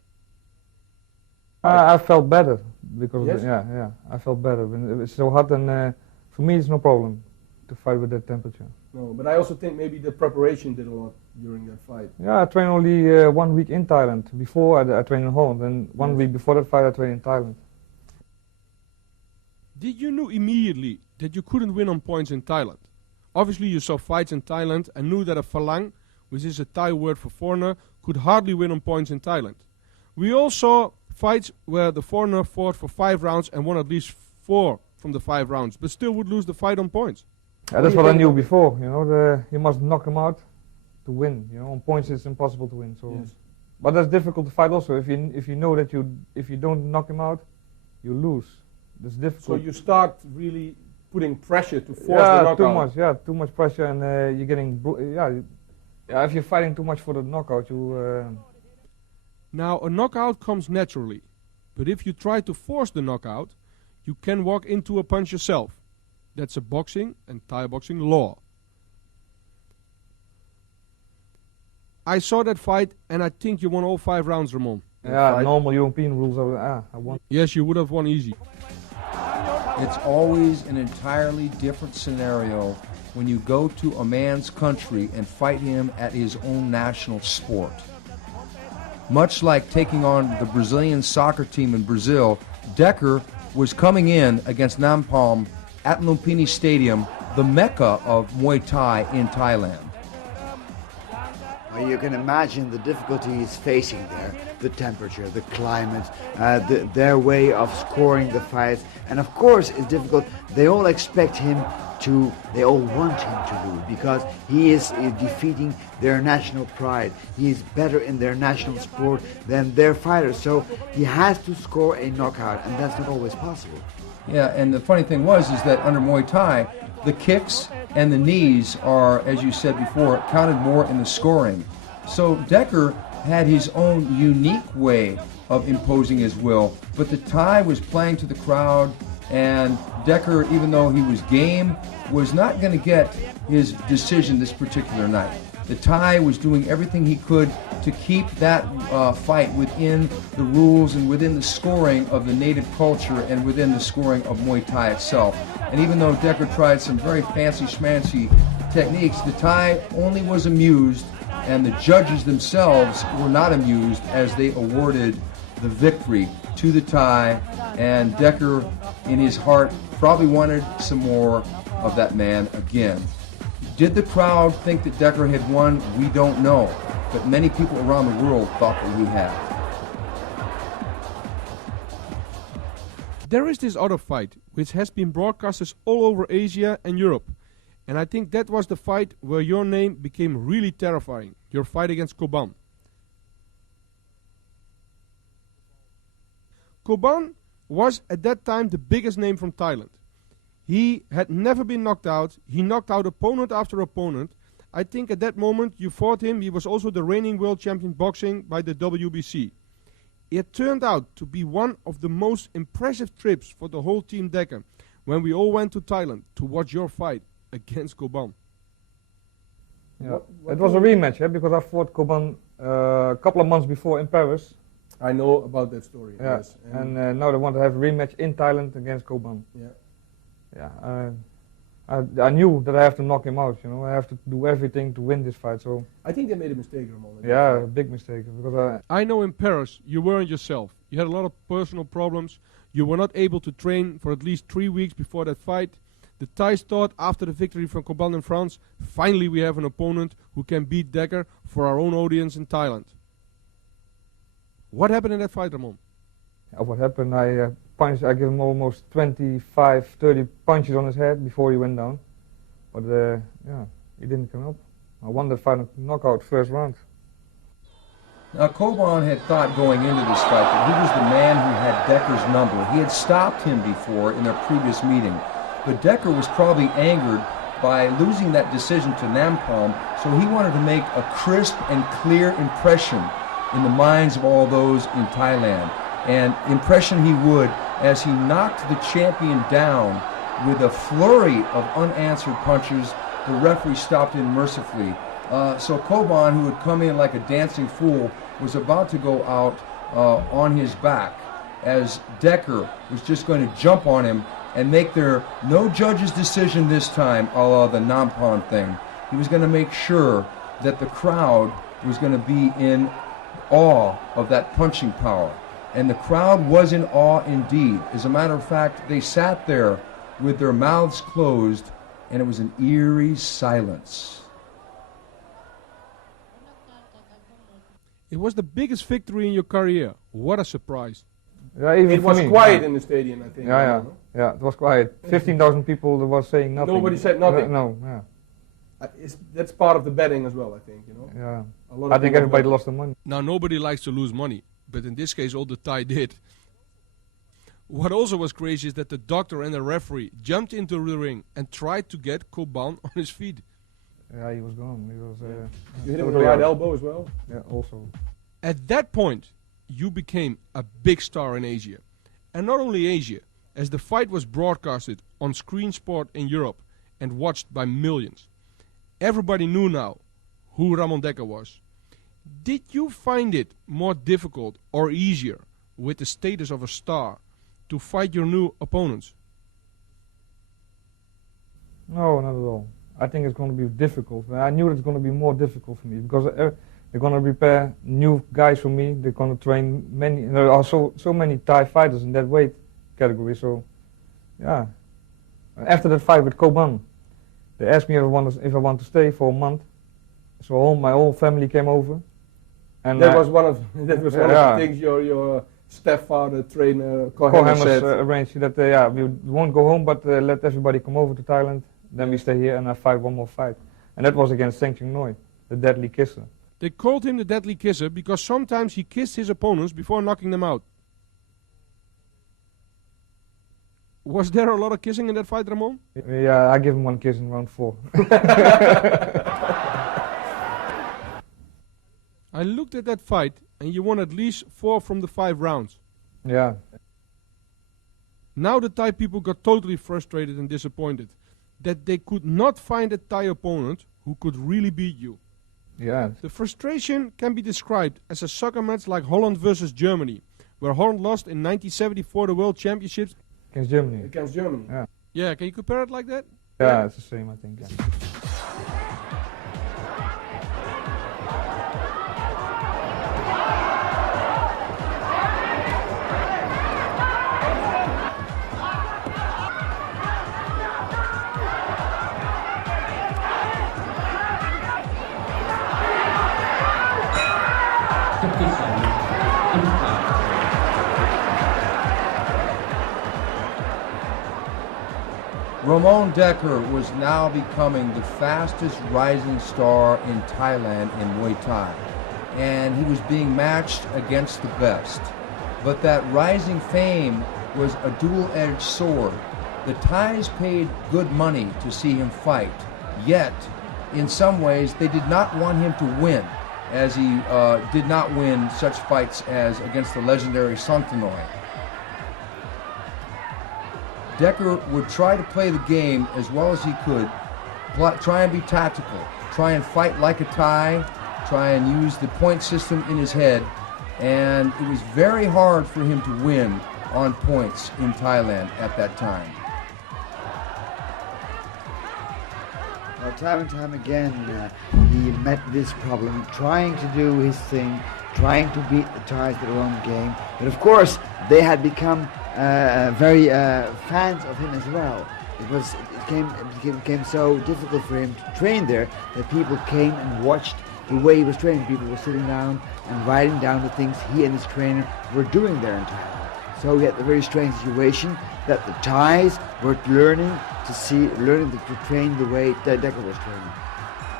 I felt better because yes? yeah, I felt better. When it's so hot, and for me it's no problem to fight with that temperature. No, but I also think maybe the preparation did a lot during that fight. Yeah, I trained only 1 week in Thailand. Before I trained in Holland, and 1 week before that fight I trained in Thailand. Did you know immediately that you couldn't win on points in Thailand? Obviously you saw fights in Thailand and knew that a Phalang, which is a Thai word for foreigner, could hardly win on points in Thailand. We all saw fights where the foreigner fought for 5 rounds and won at least 4 from the 5 rounds, but still would lose the fight on points. Yeah, that's what I knew before. You know, you must knock him out to win. You know, on points it's impossible to win. So, yes. But that's difficult to fight also. If you know that if you don't knock him out, you lose. That's difficult. So you start really putting pressure to force the knockout. Too much. Yeah, too much pressure, and you're getting if you're fighting too much for the knockout, you. Now a knockout comes naturally, but if you try to force the knockout, you can walk into a punch yourself. That's a boxing and Thai boxing law. I saw that fight and I think you won all 5 rounds, Ramon. Yeah, normal European rules are, I won. Yes, you would have won easy. It's always an entirely different scenario when you go to a man's country and fight him at his own national sport. Much like taking on the Brazilian soccer team in Brazil, Dekker was coming in against Nampalm at Lumpini Stadium, the mecca of Muay Thai in Thailand. Well, you can imagine the difficulties facing there, the temperature, the climate, their way of scoring the fights, and of course it's difficult. They all expect him they all want him to lose because he is defeating their national pride. He is better in their national sport than their fighters. So he has to score a knockout, and that's not always possible. Yeah, and the funny thing is that under Muay Thai, the kicks and the knees are, as you said before, counted more in the scoring. So Dekker had his own unique way of imposing his will, but the Thai was playing to the crowd, and Dekker, even though he was game, was not going to get his decision this particular night. The Thai was doing everything he could to keep that fight within the rules and within the scoring of the native culture and within the scoring of Muay Thai itself. And even though Dekker tried some very fancy schmancy techniques, the Thai only was amused, and the judges themselves were not amused as they awarded the victory to the Thai, and Dekker in his heart probably wanted some more of that man again. Did the crowd think that Dekker had won? We don't know, but many people around the world thought that he had. There is this other fight, which has been broadcasted all over Asia and Europe, and I think that was the fight where your name became really terrifying, your fight against Koban. Koban was at that time the biggest name from Thailand. He had never been knocked out. He knocked out opponent after opponent. I think at that moment you fought him. He was also the reigning world champion boxing by the WBC. It turned out to be one of the most impressive trips for the whole team Dekker when we all went to Thailand to watch your fight against Koban. Yeah. It was a rematch, because I fought Koban a couple of months before in Paris. I know about that story. Yeah. Yes. And now they want to have a rematch in Thailand against Koban. Yeah. Yeah. I knew that I have to knock him out. I have to do everything to win this fight. So I think they made a mistake, Ramon. yeah, a big mistake because I know in Paris you weren't yourself. You had a lot of personal problems. You were not able to train for at least 3 weeks before that fight. The Thais thought after the victory from Koban in France, finally we have an opponent who can beat Dekker for our own audience in Thailand. What happened in that fight, Ramon? What happened? I gave him almost 25, 30 punches on his head before he went down. But he didn't come up. I won the fight knockout first round. Now, Koban had thought going into this fight that he was the man who had Dekker's number. He had stopped him before in their previous meeting. But Dekker was probably angered by losing that decision to Nampalm, so he wanted to make a crisp and clear impression in the minds of all those in Thailand. And impression he would as he knocked the champion down with a flurry of unanswered punches. The referee stopped him mercifully. So Koban, who had come in like a dancing fool, was about to go out on his back as Dekker was just going to jump on him and make their no judge's decision this time, a la the Nampalm thing. He was going to make sure that the crowd was going to be in awe of that punching power. And the crowd was in awe indeed. As a matter of fact, they sat there with their mouths closed, and it was an eerie silence. It was the biggest victory in your career. What a surprise. Yeah, even It was me. quiet in the stadium, I think. Yeah, it was quiet. 15,000 people were saying nothing. Nobody said nothing. No, yeah. That's part of the betting as well, I think. Yeah. A lot of I think people everybody bet. lost their money. Now nobody likes to lose money, but in this case all the Thai did. What also was crazy is that the doctor and the referee jumped into the ring and tried to get Koban on his feet. Yeah, he was gone. He was. You hit him with the right elbow as well? Yeah, also. At that point, you became a big star in Asia. And not only Asia, as the fight was broadcasted on Screen Sport in Europe and watched by millions. Everybody knew now who Ramon Dekker was. Did you find it more difficult or easier with the status of a star to fight your new opponents? No, not at all. I think it's going to be difficult. I knew it's going to be more difficult for me because they're going to prepare new guys for me. They're going to train many. There are so many Thai fighters in that weight category. So, yeah. After that fight with Koban, they asked me if I want to stay for a month. So my whole family came over. And that was one of the things your stepfather, trainer, Kohamer said. Arranged that we won't go home, but let everybody come over to Thailand. Then we stay here and I fight one more fight. And that was against Sang Noi, the deadly kisser. They called him the deadly kisser because sometimes he kissed his opponents before knocking them out. Was there a lot of kissing in that fight, Ramon? Yeah, I give him one kiss in round 4. I looked at that fight and you won at least 4 from the 5 rounds. Yeah. Now the Thai people got totally frustrated and disappointed that they could not find a Thai opponent who could really beat you. Yeah. The frustration can be described as a soccer match like Holland versus Germany, where Holland lost in 1974 the World Championships Against Germany. Against Germany. Yeah. Yeah, can you compare it like that? Yeah, it's the same, I think. Yeah. Ramon Dekkers was now becoming the fastest rising star in Thailand in Muay Thai, and he was being matched against the best. But that rising fame was a dual-edged sword. The Thais paid good money to see him fight, yet in some ways they did not want him to win, as he did not win such fights as against the legendary Santanoi. Dekkers would try to play the game as well as he could, try and be tactical, try and fight like a Thai, try and use the point system in his head, and it was very hard for him to win on points in Thailand at that time. Well, time and time again, he met this problem, trying to do his thing, trying to beat the Thais to their own game. But of course, they had become very fans of him as well. It became so difficult for him to train there that people came and watched the way he was training. People were sitting down and writing down the things he and his trainer were doing there in Thailand. So we had a very strange situation that the Thais were learning to train the way that Dekkers was training.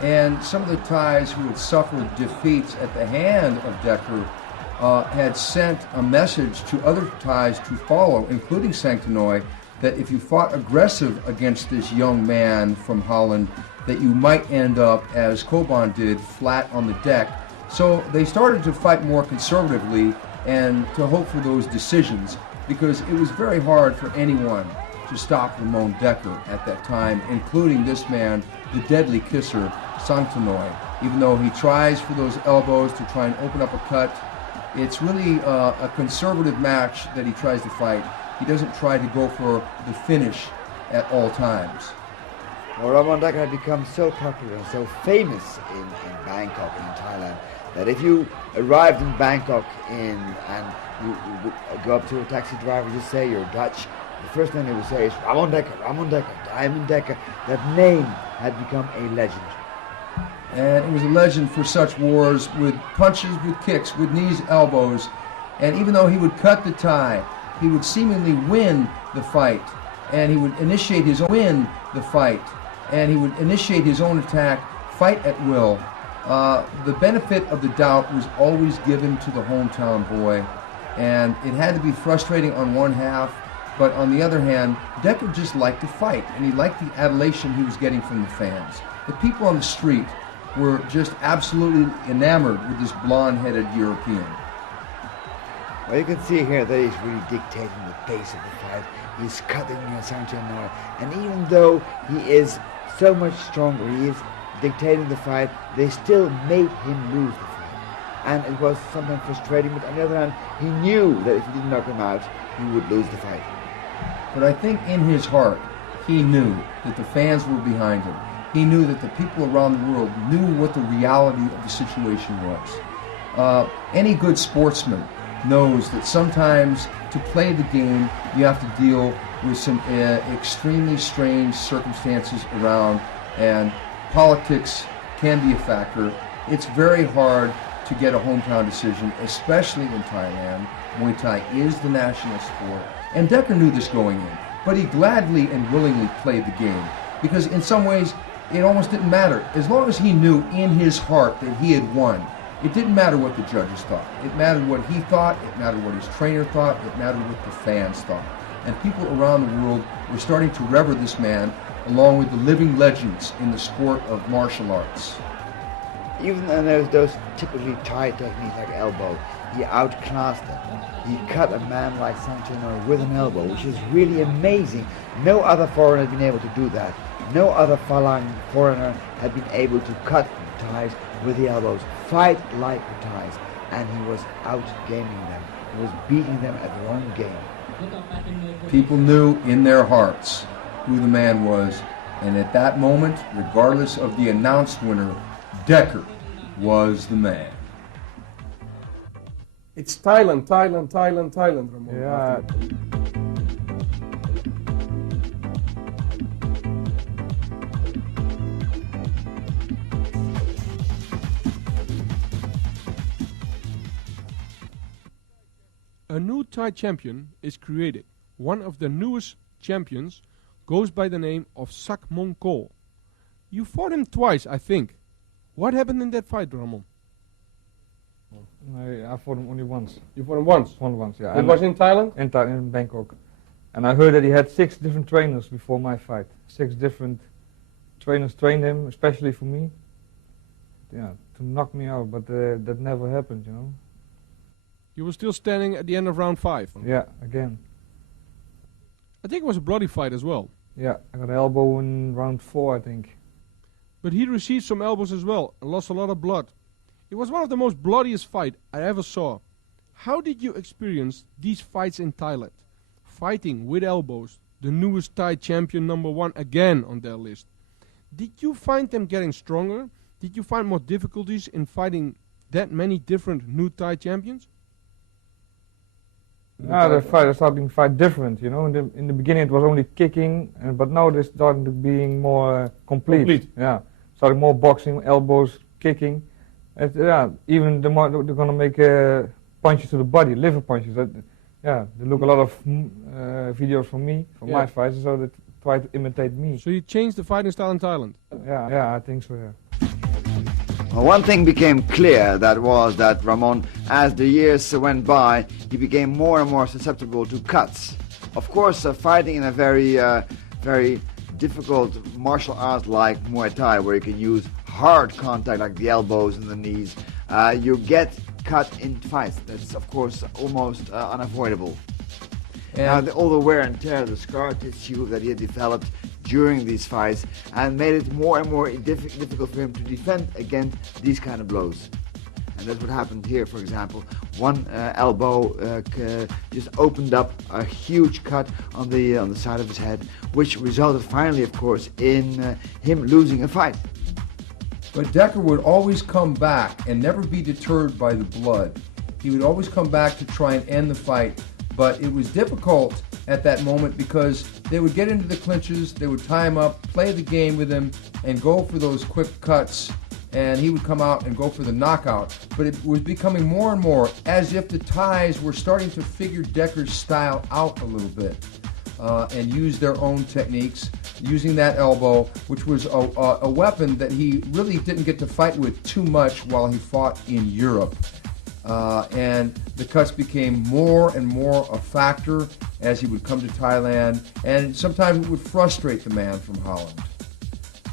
And some of the Thais who had suffered defeats at the hand of Dekkers had sent a message to other Thais to follow, including Santanoi, that if you fought aggressive against this young man from Holland, that you might end up, as Koban did, flat on the deck. So they started to fight more conservatively and to hope for those decisions, because it was very hard for anyone to stop Ramon Dekkers at that time, including this man, the deadly kisser, Santanoi. Even though he tries for those elbows to try and open up a cut, it's really a conservative match that he tries to fight. He doesn't try to go for the finish at all times. Well, Ramon Dekkers had become so popular and so famous in Bangkok, in Thailand, that if you arrived in Bangkok and you would go up to a taxi driver, you say you're Dutch, the first thing they would say is Ramon Dekkers, Diamond Dekkers. That name had become a legend. And it was a legend for such wars, with punches, with kicks, with knees, elbows. And even though he would cut the Thai, he would seemingly win the fight, and he would initiate his own attack, fight at will. The benefit of the doubt was always given to the hometown boy, and it had to be frustrating on one half, but on the other hand, Dekkers just liked to fight, and he liked the adulation he was getting from the fans. The people on the street were just absolutely enamored with this blonde-headed European. Well, you can see here that he's really dictating the pace of the fight. He's cutting Santanoi, and even though he is so much stronger, he is dictating the fight, they still made him lose the fight. And it was sometimes frustrating, but on the other hand, he knew that if he didn't knock him out, he would lose the fight. But I think in his heart, he knew that the fans were behind him. He knew that the people around the world knew what the reality of the situation was. Any good sportsman knows that sometimes to play the game, you have to deal with some extremely strange circumstances around, and politics can be a factor. It's very hard to get a hometown decision, especially in Thailand. Muay Thai is the national sport, and Dekkers knew this going in, but he gladly and willingly played the game, because in some ways it almost didn't matter. As long as he knew in his heart that he had won, it didn't matter what the judges thought. It mattered what he thought, it mattered what his trainer thought, it mattered what the fans thought. And people around the world were starting to revere this man along with the living legends in the sport of martial arts. Even in those typically Thai techniques like elbow, he outclassed them. He cut a man like Sanchino with an elbow, which is really amazing. No other foreigner had been able to do that. No other foreigner had been able to cut the Thais with the elbows, fight like the Thais, and he was outgaming them. He was beating them at their own game. People knew in their hearts who the man was, and at that moment, regardless of the announced winner, Dekker was the man. It's Thailand, Thailand, Thailand, Thailand, Ramon. Yeah. A new Thai champion is created. One of the newest champions goes by the name of Sak Mong Ko. You fought him twice, I think. What happened in that fight, Ramon? I fought him only once. You fought him once? Once, yeah. It was in Thailand? In Bangkok. And I heard that he had 6 different trainers before my fight. 6 different trainers trained him, especially for me. Yeah, to knock me out, but that never happened, you know. You were still standing at the end of round 5. Yeah, again. I think it was a bloody fight as well. Yeah, I got an elbow in round 4, I think. But he received some elbows as well and lost a lot of blood. It was one of the most bloodiest fights I ever saw. How did you experience these fights in Thailand? Fighting with elbows, the newest Thai champion #1 again on their list. Did you find them getting stronger? Did you find more difficulties in fighting that many different new Thai champions? Yeah, the fighters starting to fight different, you know. In the beginning it was only kicking, but now they're starting to being more complete. Yeah, starting more boxing, elbows, kicking. Yeah, even they're gonna make punches to the body, liver punches. Yeah, they look a lot of videos from me, from my fights, so they try to imitate me. So you changed the fighting style in Thailand? Yeah, I think so, yeah. Well, one thing became clear, that was that Ramon, as the years went by, he became more and more susceptible to cuts. Of course, fighting in a very difficult martial art like Muay Thai, where you can use hard contact like the elbows and the knees, you get cut in fights. That's, of course, almost unavoidable. And all the wear and tear, the scar tissue that he had developed during these fights, and made it more and more difficult for him to defend against these kind of blows. And that's what happened here, for example. One elbow just opened up a huge cut on the side of his head, which resulted finally, of course, in him losing a fight. But Dekker would always come back and never be deterred by the blood. He would always come back to try and end the fight, but it was difficult at that moment because they would get into the clinches, they would tie him up, play the game with him, and go for those quick cuts, and he would come out and go for the knockout. But it was becoming more and more as if the Thais were starting to figure Dekker's style out a little bit and use their own techniques, using that elbow, which was a weapon that he really didn't get to fight with too much while he fought in Europe. And the cuts became more and more a factor as he would come to Thailand, and sometimes it would frustrate the man from Holland.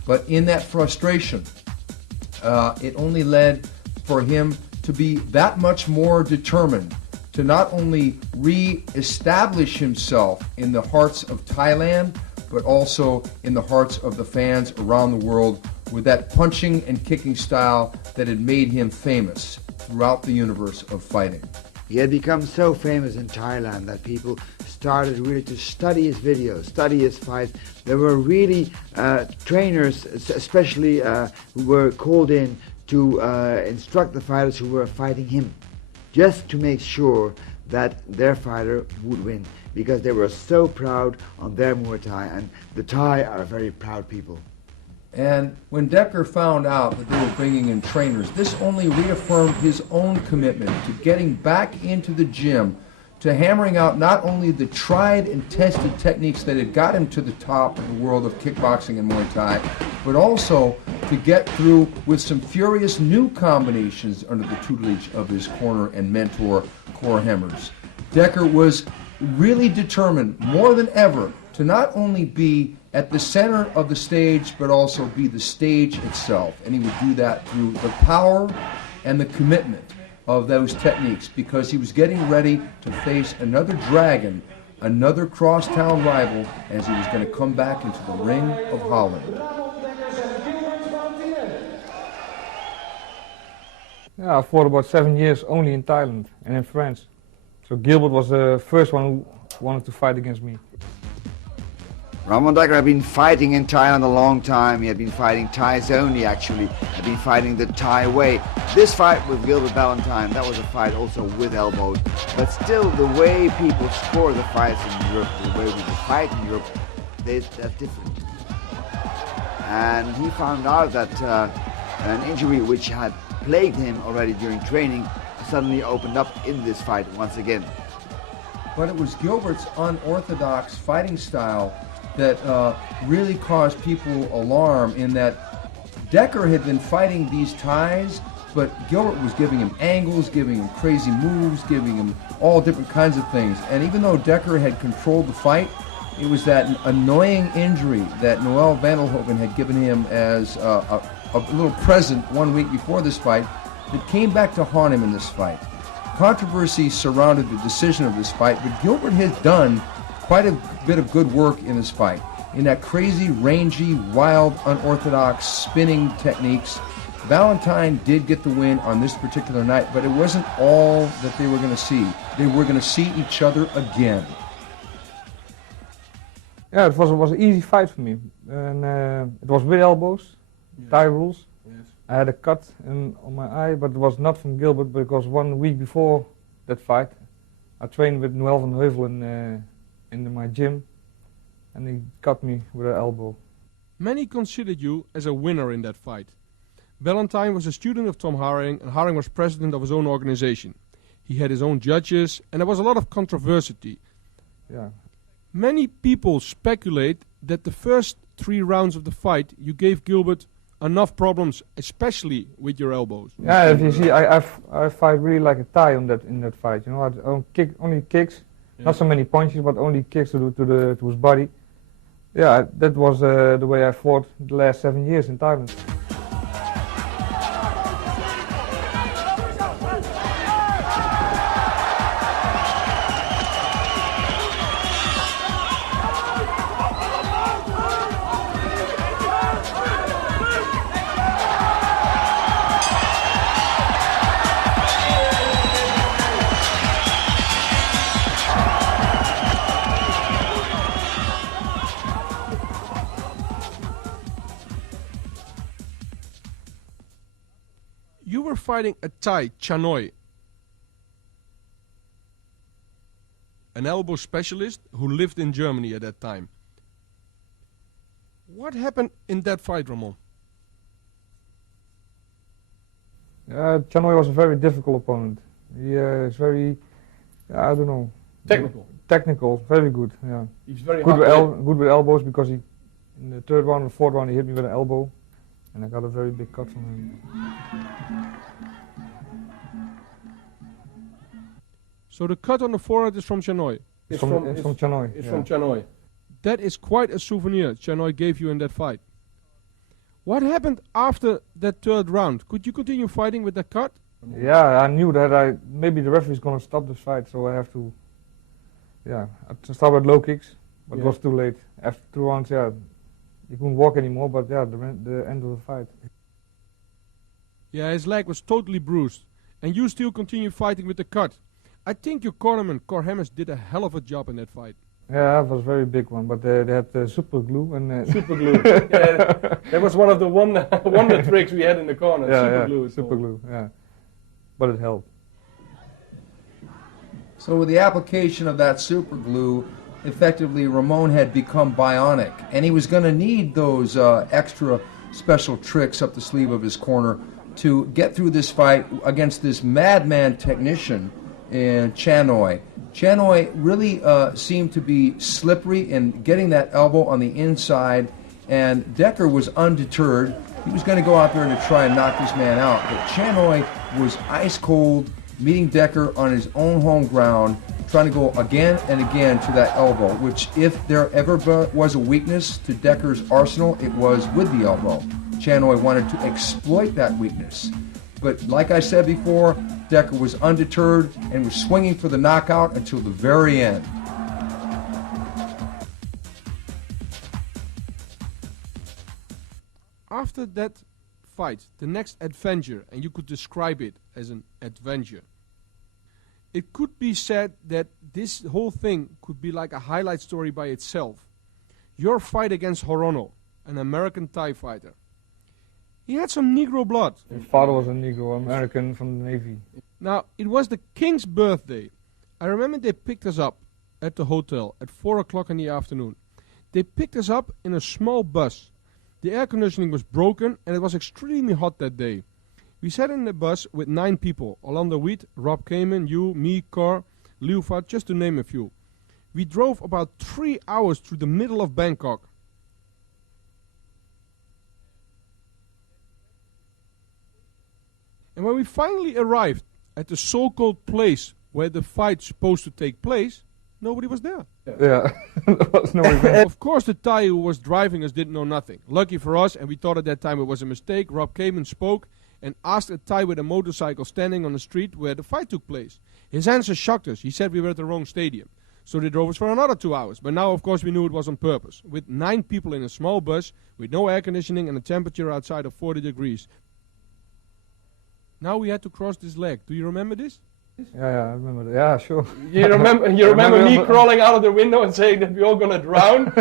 But in that frustration, it only led for him to be that much more determined to not only re-establish himself in the hearts of Thailand, but also in the hearts of the fans around the world with that punching and kicking style that had made him famous throughout the universe of fighting. He had become so famous in Thailand that people started really to study his videos, study his fights. There were really trainers, especially who were called in to instruct the fighters who were fighting him, just to make sure that their fighter would win, because they were so proud on their Muay Thai, and the Thai are a very proud people. And when Dekker found out that they were bringing in trainers, this only reaffirmed his own commitment to getting back into the gym, to hammering out not only the tried and tested techniques that had got him to the top of the world of kickboxing and Muay Thai, but also to get through with some furious new combinations under the tutelage of his corner and mentor, Cor Hemmers. Dekker was really determined, more than ever, to not only be at the center of the stage, but also be the stage itself. And he would do that through the power and the commitment of those techniques, because he was getting ready to face another dragon, another crosstown rival, as he was going to come back into the ring of Holland. Yeah, I fought about 7 years only in Thailand and in France. So Gilbert was the first one who wanted to fight against me. Ramon Dekker had been fighting in Thailand a long time. He had been fighting Thais only, actually. Had been fighting the Thai way. This fight with Gilbert Valentine, that was a fight also with elbows. But still, the way people score the fights in Europe, the way we fight in Europe, that's different. And he found out that an injury which had plagued him already during training suddenly opened up in this fight once again. But it was Gilbert's unorthodox fighting style that really caused people alarm, in that Dekker had been fighting these Thais, but Gilbert was giving him angles, giving him crazy moves, giving him all different kinds of things. And even though Dekker had controlled the fight, it was that annoying injury that Noel Vandelhoven had given him as a little present 1 week before this fight that came back to haunt him in this fight. Controversy surrounded the decision of this fight, but Gilbert has done quite a bit of good work in this fight. In that crazy, rangy, wild, unorthodox spinning techniques, Valentine did get the win on this particular night, but it wasn't all that they were going to see. They were going to see each other again. Yeah, it was an easy fight for me. And it was with elbows, Thai rules. Yes. I had a cut on my eye, but it was not from Gilbert, because 1 week before that fight, I trained with Noel van Heuvel in my gym, and he cut me with an elbow. Many considered you as a winner in that fight. Valentine was a student of Tom Haring, and Haring was president of his own organization. He had his own judges, and there was a lot of controversy. Yeah. Many people speculate that the first 3 rounds of the fight you gave Gilbert enough problems, especially with your elbows. Yeah, if you see, I fight really like a Thai in that fight. You know, I only kicks, not so many punches, but only kicks to his body. Yeah, that was the way I fought the last 7 years in Thailand. You were fighting a Thai, Chanoi, an elbow specialist who lived in Germany at that time. What happened in that fight, Ramon? Chanoi was a very difficult opponent. He is very, I don't know. Technical, very good. Yeah. He's very good with elbows, because in the 3rd round and 4th round he hit me with an elbow, and I got a very big cut from him. So the cut on the forehead is from Chanoi? It's from Chanoi. It's from Chanoi. That is quite a souvenir Chanoi gave you in that fight. What happened after that 3rd round? Could you continue fighting with that cut? Yeah, I knew that maybe the referee is going to stop this fight, so I have to, I start with low kicks, but it was too late. After 2 rounds, he couldn't walk anymore, but the end of the fight. Yeah, his leg was totally bruised, and you still continue fighting with the cut. I think your cornerman, Cor Hemmers, did a hell of a job in that fight. Yeah, it was a very big one, but they had super glue and super glue. Yeah, that was one of the wonder tricks we had in the corner. Super glue. Yeah, but it helped. So with the application of that super glue, effectively Ramon had become bionic, and he was going to need those extra special tricks up the sleeve of his corner to get through this fight against this madman technician and Chanoi. Chanoi really seemed to be slippery in getting that elbow on the inside, and Dekker was undeterred. He was going to go out there to try and knock this man out, but Chanoi was ice cold, meeting Dekker on his own home ground, trying to go again and again to that elbow, which if there ever was a weakness to Dekker's arsenal, it was with the elbow. Chanoi wanted to exploit that weakness. But like I said before, Dekker was undeterred and was swinging for the knockout until the very end. After that fight, the next adventure, and you could describe it as an adventure, it could be said that this whole thing could be like a highlight story by itself. Your fight against Horono, an American Thai fighter. He had some Negro blood. His father was a Negro American from the Navy. Now, it was the king's birthday. I remember they picked us up at the hotel at 4 o'clock in the afternoon. They picked us up in a small bus. The air conditioning was broken and it was extremely hot that day. We sat in the bus with 9 people. Orlando Wheat, Rob Kamen, you, me, Cor, Liufat, just to name a few. We drove about 3 hours through the middle of Bangkok. And when we finally arrived at the so-called place where the fight's supposed to take place, nobody was there. Yeah, there was no event. Of course, the Thai who was driving us didn't know nothing. Lucky for us, and we thought at that time it was a mistake, Rob Kamen spoke and asked a Thai with a motorcycle standing on the street where the fight took place. His answer shocked us. He said we were at the wrong stadium. So they drove us for another 2 hours. But now, of course, we knew it was on purpose. With 9 people in a small bus, with no air conditioning and a temperature outside of 40 degrees. Now we had to cross this lake. Do you remember this? Yeah, I remember that. Yeah, sure. You remember me crawling out of the window and saying that we're all gonna drown?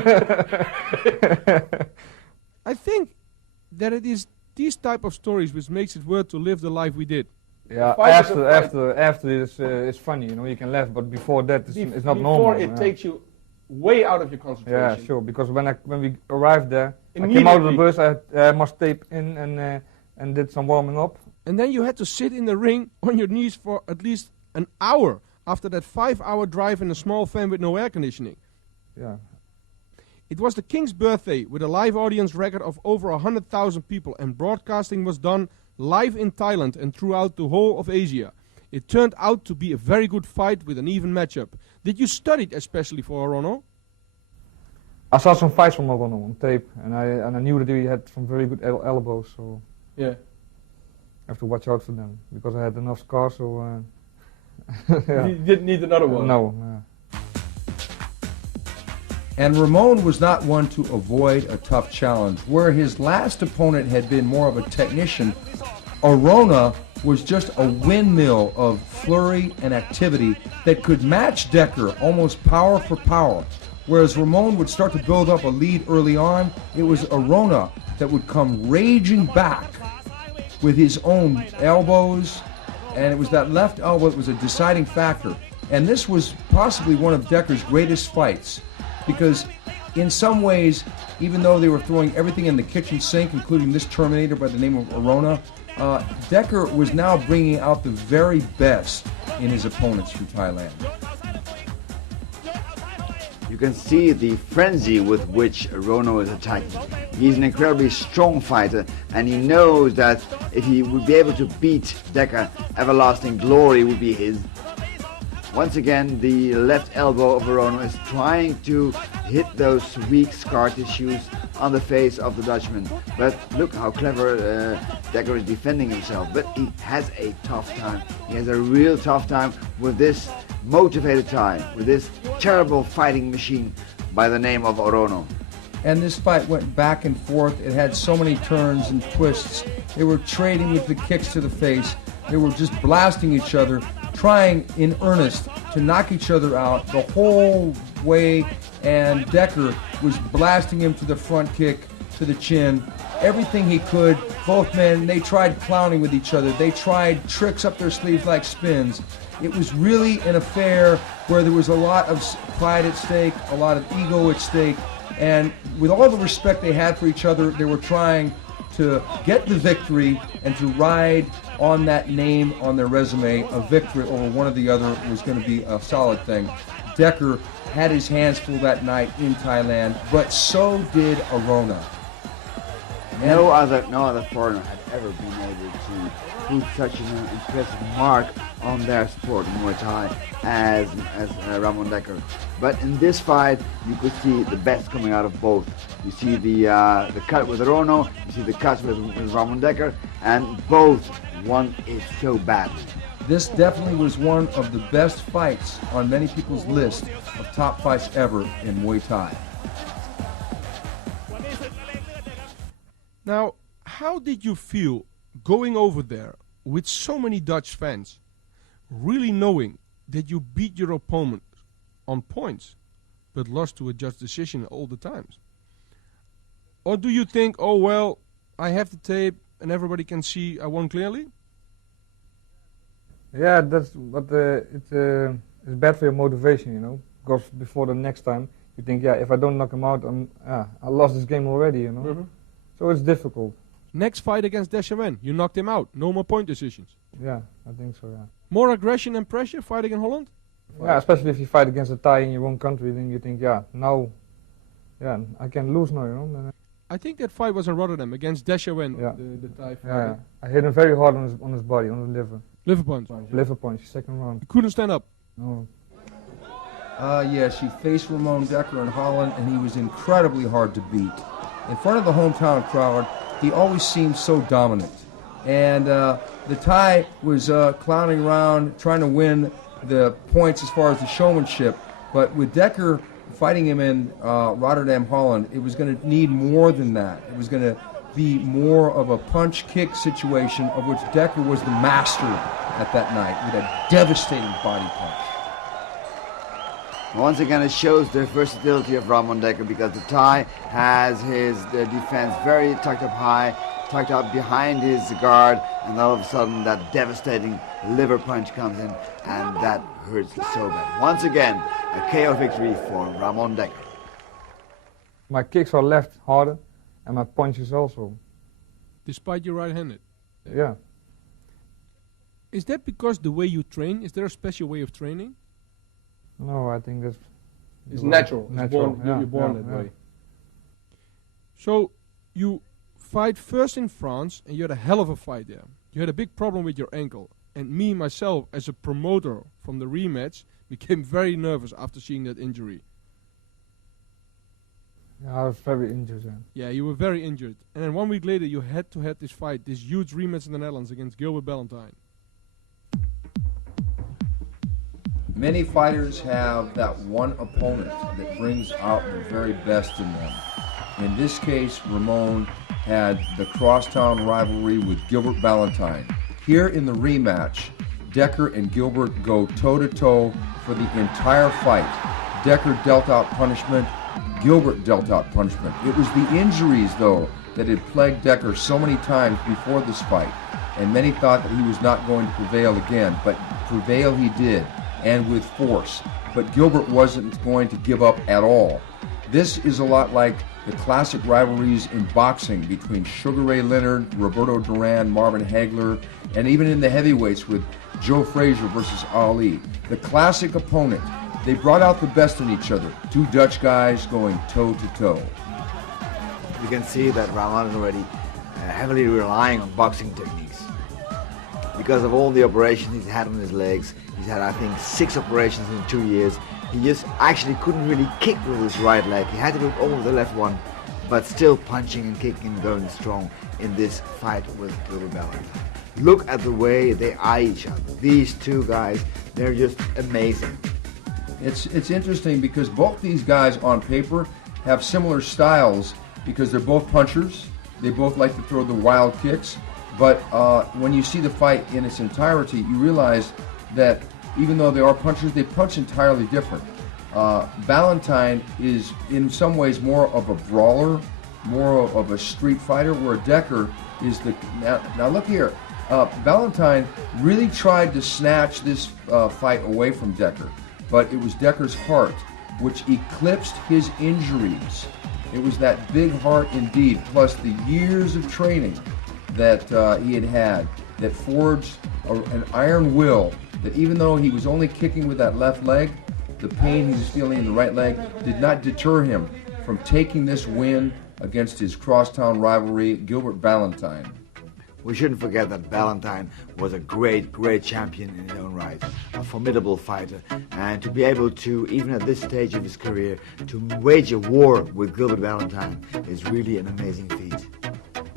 I think that it is these type of stories which makes it worth to live the life we did. Yeah, after this, it's funny, you know, you can laugh, but before that, it's not normal. Before it takes you way out of your concentration. Yeah, sure, because when we arrived there, I came out of the bus, I had my tape in and did some warming up. And then you had to sit in the ring on your knees for at least an hour after that 5-hour drive in a small van with no air conditioning. Yeah. It was the king's birthday with a live audience record of over 100,000 people, and broadcasting was done live in Thailand and throughout the whole of Asia. It turned out to be a very good fight with an even matchup. Did you study it especially for Horono? I saw some fights from Horono on tape, and I knew that he had some very good elbows, so yeah. I have to watch out for them because I had enough scars. So yeah. You didn't need another one. No. And Ramon was not one to avoid a tough challenge. Where his last opponent had been more of a technician, Arona was just a windmill of flurry and activity that could match Dekker almost power for power. Whereas Ramon would start to build up a lead early on, it was Arona that would come raging back with his own elbows, and it was that left elbow that was a deciding factor. And this was possibly one of Dekker's greatest fights, because in some ways, even though they were throwing everything in the kitchen sink, including this Terminator by the name of Arona, Dekker was now bringing out the very best in his opponents from Thailand. You can see the frenzy with which Arona is attacking. He's an incredibly strong fighter, and he knows that if he would be able to beat Dekker, everlasting glory would be his. Once again, the left elbow of Arona is trying to hit those weak scar tissues on the face of the Dutchman. But look how clever Dekker is defending himself. But he has a tough time. He has a real tough time with this motivated Thai, with this terrible fighting machine by the name of Arona. And this fight went back and forth. It had so many turns and twists. They were trading with the kicks to the face. They were just blasting each other, trying in earnest to knock each other out the whole way, and Dekker was blasting him to the front kick, to the chin, everything he could. Both men, they tried clowning with each other. They tried tricks up their sleeves like spins. It was really an affair where there was a lot of pride at stake, a lot of ego at stake, and with all the respect they had for each other, they were trying to get the victory and to ride on that name on their resume. A victory over one or the other was going to be a solid thing. Dekker had his hands full that night in Thailand, but so did Arona. No other foreigner had ever been able to put such an impressive mark on their sport, Muay Thai, as Ramon Dekker. But in this fight, you could see the best coming out of both. You see the cut with Rono, you see the cuts with Ramon Dekker, and both won it so badly. This definitely was one of the best fights on many people's list of top fights ever in Muay Thai. Now, how did you feel going over there with so many Dutch fans, really knowing that you beat your opponent on points, but lost to a judge decision all the times? Or do you think, oh well, I have the tape and everybody can see I won clearly? Yeah, it's bad for your motivation, you know, because before the next time you think, yeah, if I don't knock him out, I lost this game already, you know. Mm-hmm. So it's difficult. Next fight against Dekkers, you knocked him out. No more point decisions. Yeah, I think so, yeah. More aggression and pressure fighting in Holland? Yeah, especially if you fight against a Thai in your own country, then you think, yeah, now, yeah, I can lose now, you know. I think that fight was in Rotterdam against Dekkers, Yeah. the Thai fight. Yeah, I hit him very hard on his body, on the liver. Liver punch. Liver punch, second round. He couldn't stand up. No. Yes, he faced Ramon Dekker in Holland, and he was incredibly hard to beat. In front of the hometown crowd, he always seemed so dominant. And the Thai was clowning around, trying to win the points as far as the showmanship. But with Dekker fighting him in Rotterdam, Holland, it was going to need more than that. It was going to be more of a punch-kick situation, of which Dekker was the master at that night, with a devastating body punch. Once again, it shows the versatility of Ramon Dekker, because the Thai has his defense very tucked up high, tucked up behind his guard, and all of a sudden that devastating liver punch comes in, and that hurts so bad. Once again, a KO victory for Ramon Dekker. My kicks are left harder, and my punches also. Despite you're right-handed. Yeah. Is that because the way you train? Is there a special way of training? No, I think that's... It's natural. Natural, You're born yeah, that yeah. way. So you fight first in France, and you had a hell of a fight there. You had a big problem with your ankle. And me, myself, as a promoter from the rematch, became very nervous after seeing that injury. Yeah, I was very injured then. Yeah, you were very injured. And then 1 week later, you had to have this fight, this huge rematch in the Netherlands against Gilbert Ballantyne. Many fighters have that one opponent that brings out the very best in them. In this case, Ramon had the crosstown rivalry with Gilbert Ballantyne. Here in the rematch, Dekker and Gilbert go toe-to-toe for the entire fight. Dekker dealt out punishment, Gilbert dealt out punishment. It was the injuries, though, that had plagued Dekker so many times before this fight, and many thought that he was not going to prevail again, but prevail he did, and with force. But Gilbert wasn't going to give up at all. This is a lot like the classic rivalries in boxing between Sugar Ray Leonard, Roberto Duran, Marvin Hagler, and even in the heavyweights with Joe Frazier versus Ali. The classic opponent. They brought out the best in each other. Two Dutch guys going toe-to-toe. You can see that Ramon is already heavily relying on boxing techniques. Because of all the operations he's had on his legs, he's had, I think, 6 operations in 2 years. He just actually couldn't really kick with his right leg. He had to do all of the left one, but still punching and kicking and going strong in this fight with Gilbert Ballantyne. Look at the way they eye each other. These two guys, they're just amazing. It's interesting because both these guys on paper have similar styles because they're both punchers. They both like to throw the wild kicks. But when you see the fight in its entirety, you realize that even though they are punchers, they punch entirely different. Ballantyne is in some ways more of a brawler, more of a street fighter, where Dekker is the... Now look here, Ballantyne really tried to snatch this fight away from Dekker, but it was Dekker's heart which eclipsed his injuries. It was that big heart indeed, plus the years of training that he had had. that forged an iron will that even though he was only kicking with that left leg, the pain he was feeling in the right leg did not deter him from taking this win against his crosstown rivalry, Gilbert Valentine. We shouldn't forget that Valentine was a great, great champion in his own right, a formidable fighter, and to be able to, even at this stage of his career, to wage a war with Gilbert Valentine is really an amazing feat.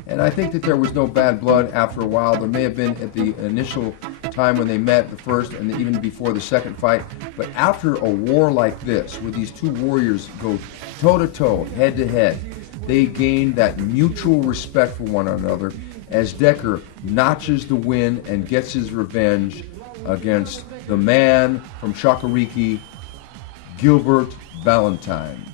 And I think that there was no bad blood after a while. There may have been at the initial time when they met, the first, and even before the second fight. But after a war like this, where these two warriors go toe-to-toe, head-to-head, they gain that mutual respect for one another as Dekker notches the win and gets his revenge against the man from Chakariki, Gilbert Valentine.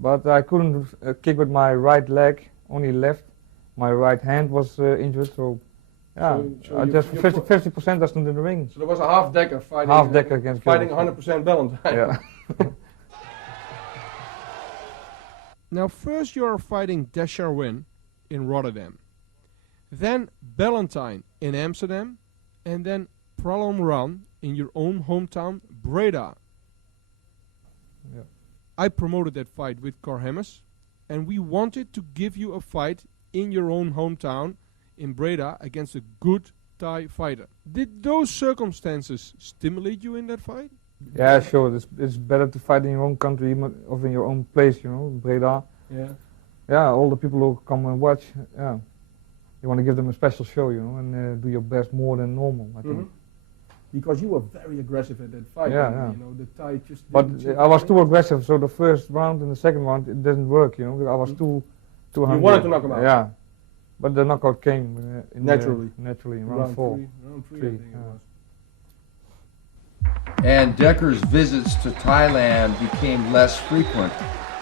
But I couldn't kick with my right leg, only left. My right hand was injured, so yeah, So I you- just you 50% I stood in the ring. So there was a half Dekker fighting. Half Dekker against fighting Gilbert. 100% Valentine. Yeah. Now first you are fighting Dekkers in Rotterdam, then Valentine in Amsterdam, and then Pralom Ran in your own hometown, Breda. Yeah. I promoted that fight with Carhammers, and we wanted to give you a fight in your own hometown in Breda against a good Thai fighter. Did those circumstances stimulate you in that fight? Yeah, sure. It's better to fight in your own country or in your own place, you know, Breda. Yeah. Yeah, all the people who come and watch, yeah. You want to give them a special show, you know, and do your best more than normal, I think. Mhm. Because you were very aggressive at that fight. Yeah, and, yeah. You know, the Thai just. But didn't I was suit too you. aggressive, so the first round and the second round, it didn't work, you know. I was too hungry. wanted to knock him out. Yeah. But the knockout came in Naturally. Naturally, in round 4. Round three, I Three, think it yeah. was. And Dekker's visits to Thailand became less frequent,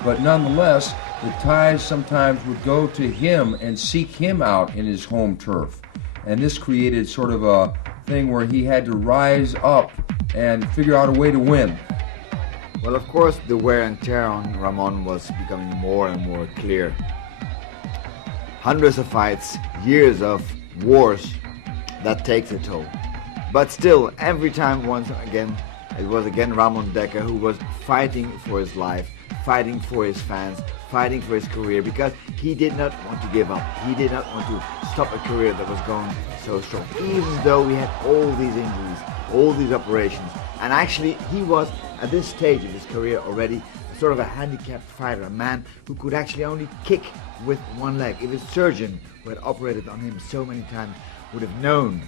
but nonetheless, the Thais sometimes would go to him and seek him out in his home turf. And this created sort of a thing where he had to rise up and figure out a way to win. Well, of course, the wear and tear on Ramon was becoming more and more clear. Hundreds of fights, years of wars, that takes a toll. But still, every time, once again, it was again Ramon Dekker who was fighting for his life, fighting for his fans, fighting for his career, because he did not want to give up. He did not want to stop a career that was going so strong, even though he had all these injuries, all these operations. And actually, he was, at this stage of his career already, sort of a handicapped fighter, a man who could actually only kick with one leg. If his surgeon, who had operated on him so many times, would have known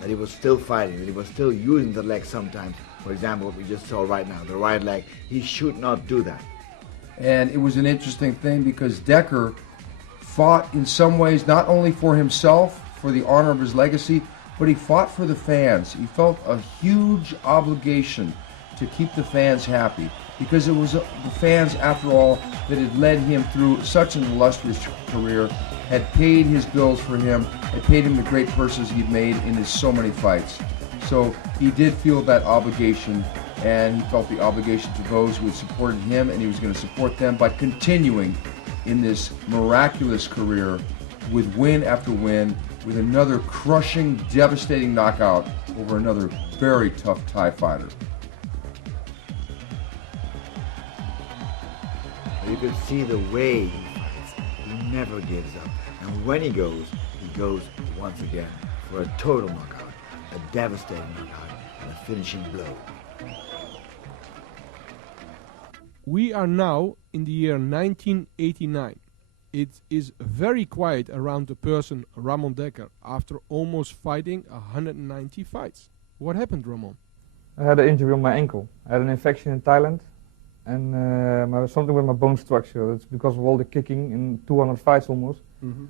that he was still fighting, that he was still using the leg sometimes, for example, what we just saw right now, the right leg, he should not do that. And it was an interesting thing because Dekker fought in some ways not only for himself, for the honor of his legacy, but he fought for the fans. He felt a huge obligation to keep the fans happy because it was the fans, after all, that had led him through such an illustrious career, had paid his bills for him, had paid him the great purses he'd made in his so many fights. So he did feel that obligation, and he felt the obligation to those who had supported him, and he was going to support them by continuing in this miraculous career with win after win, with another crushing, devastating knockout over another very tough Thai fighter. You could see the way he fights. He never gives up. And when he goes once again for a total knockout, a devastating knockout, and a finishing blow. We are now in the year 1989. It is very quiet around the person Ramon Dekker after almost fighting 190 fights. What happened, Ramon? I had an injury on my ankle. I had an infection in Thailand, and something with my bone structure. That's because of all the kicking in 200 fights almost. Mm-hmm.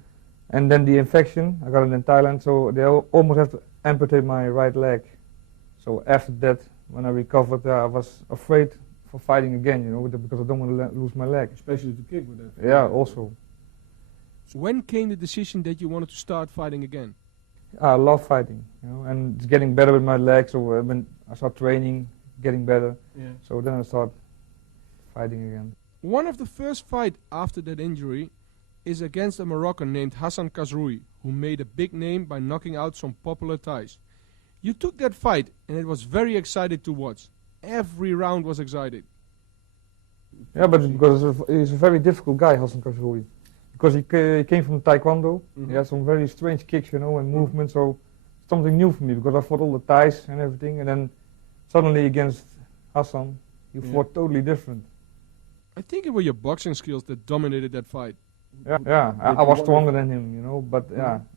And then the infection, I got it in Thailand, so they almost have to amputate my right leg. So after that, when I recovered, I was afraid for fighting again, you know, because I don't want to lose my leg. Especially to kick with that. Yeah, also. When came the decision that you wanted to start fighting again? I love fighting, you know, and it's getting better with my legs. So when I started training, getting better. Yeah. So then I started fighting again. One of the first fights after that injury is against a Moroccan named Hassan Khazroui, who made a big name by knocking out some popular Thais. You took that fight and it was very exciting to watch. Every round was exciting. Yeah, but because he's a very difficult guy, Hassan Khazroui. Because he came from Taekwondo, he had some very strange kicks, and movements, so something new for me, because I fought all the Thais and everything, and then suddenly against Hassan, you fought totally different. I think it were your boxing skills that dominated that fight. Yeah, I was stronger than him, but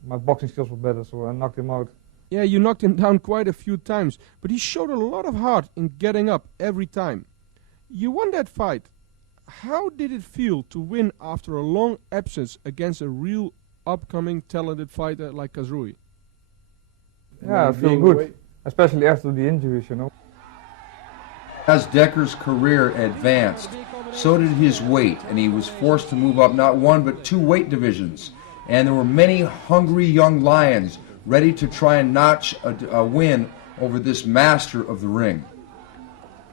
my boxing skills were better, so I knocked him out. Yeah, you knocked him down quite a few times, but he showed a lot of heart in getting up every time. You won that fight. How did it feel to win after a long absence against a real upcoming talented fighter like Khazroui? Yeah, I feel good, especially after the injuries, As Dekkers' career advanced, so did his weight, and he was forced to move up not one but 2 weight divisions. And there were many hungry young lions ready to try and notch a win over this master of the ring.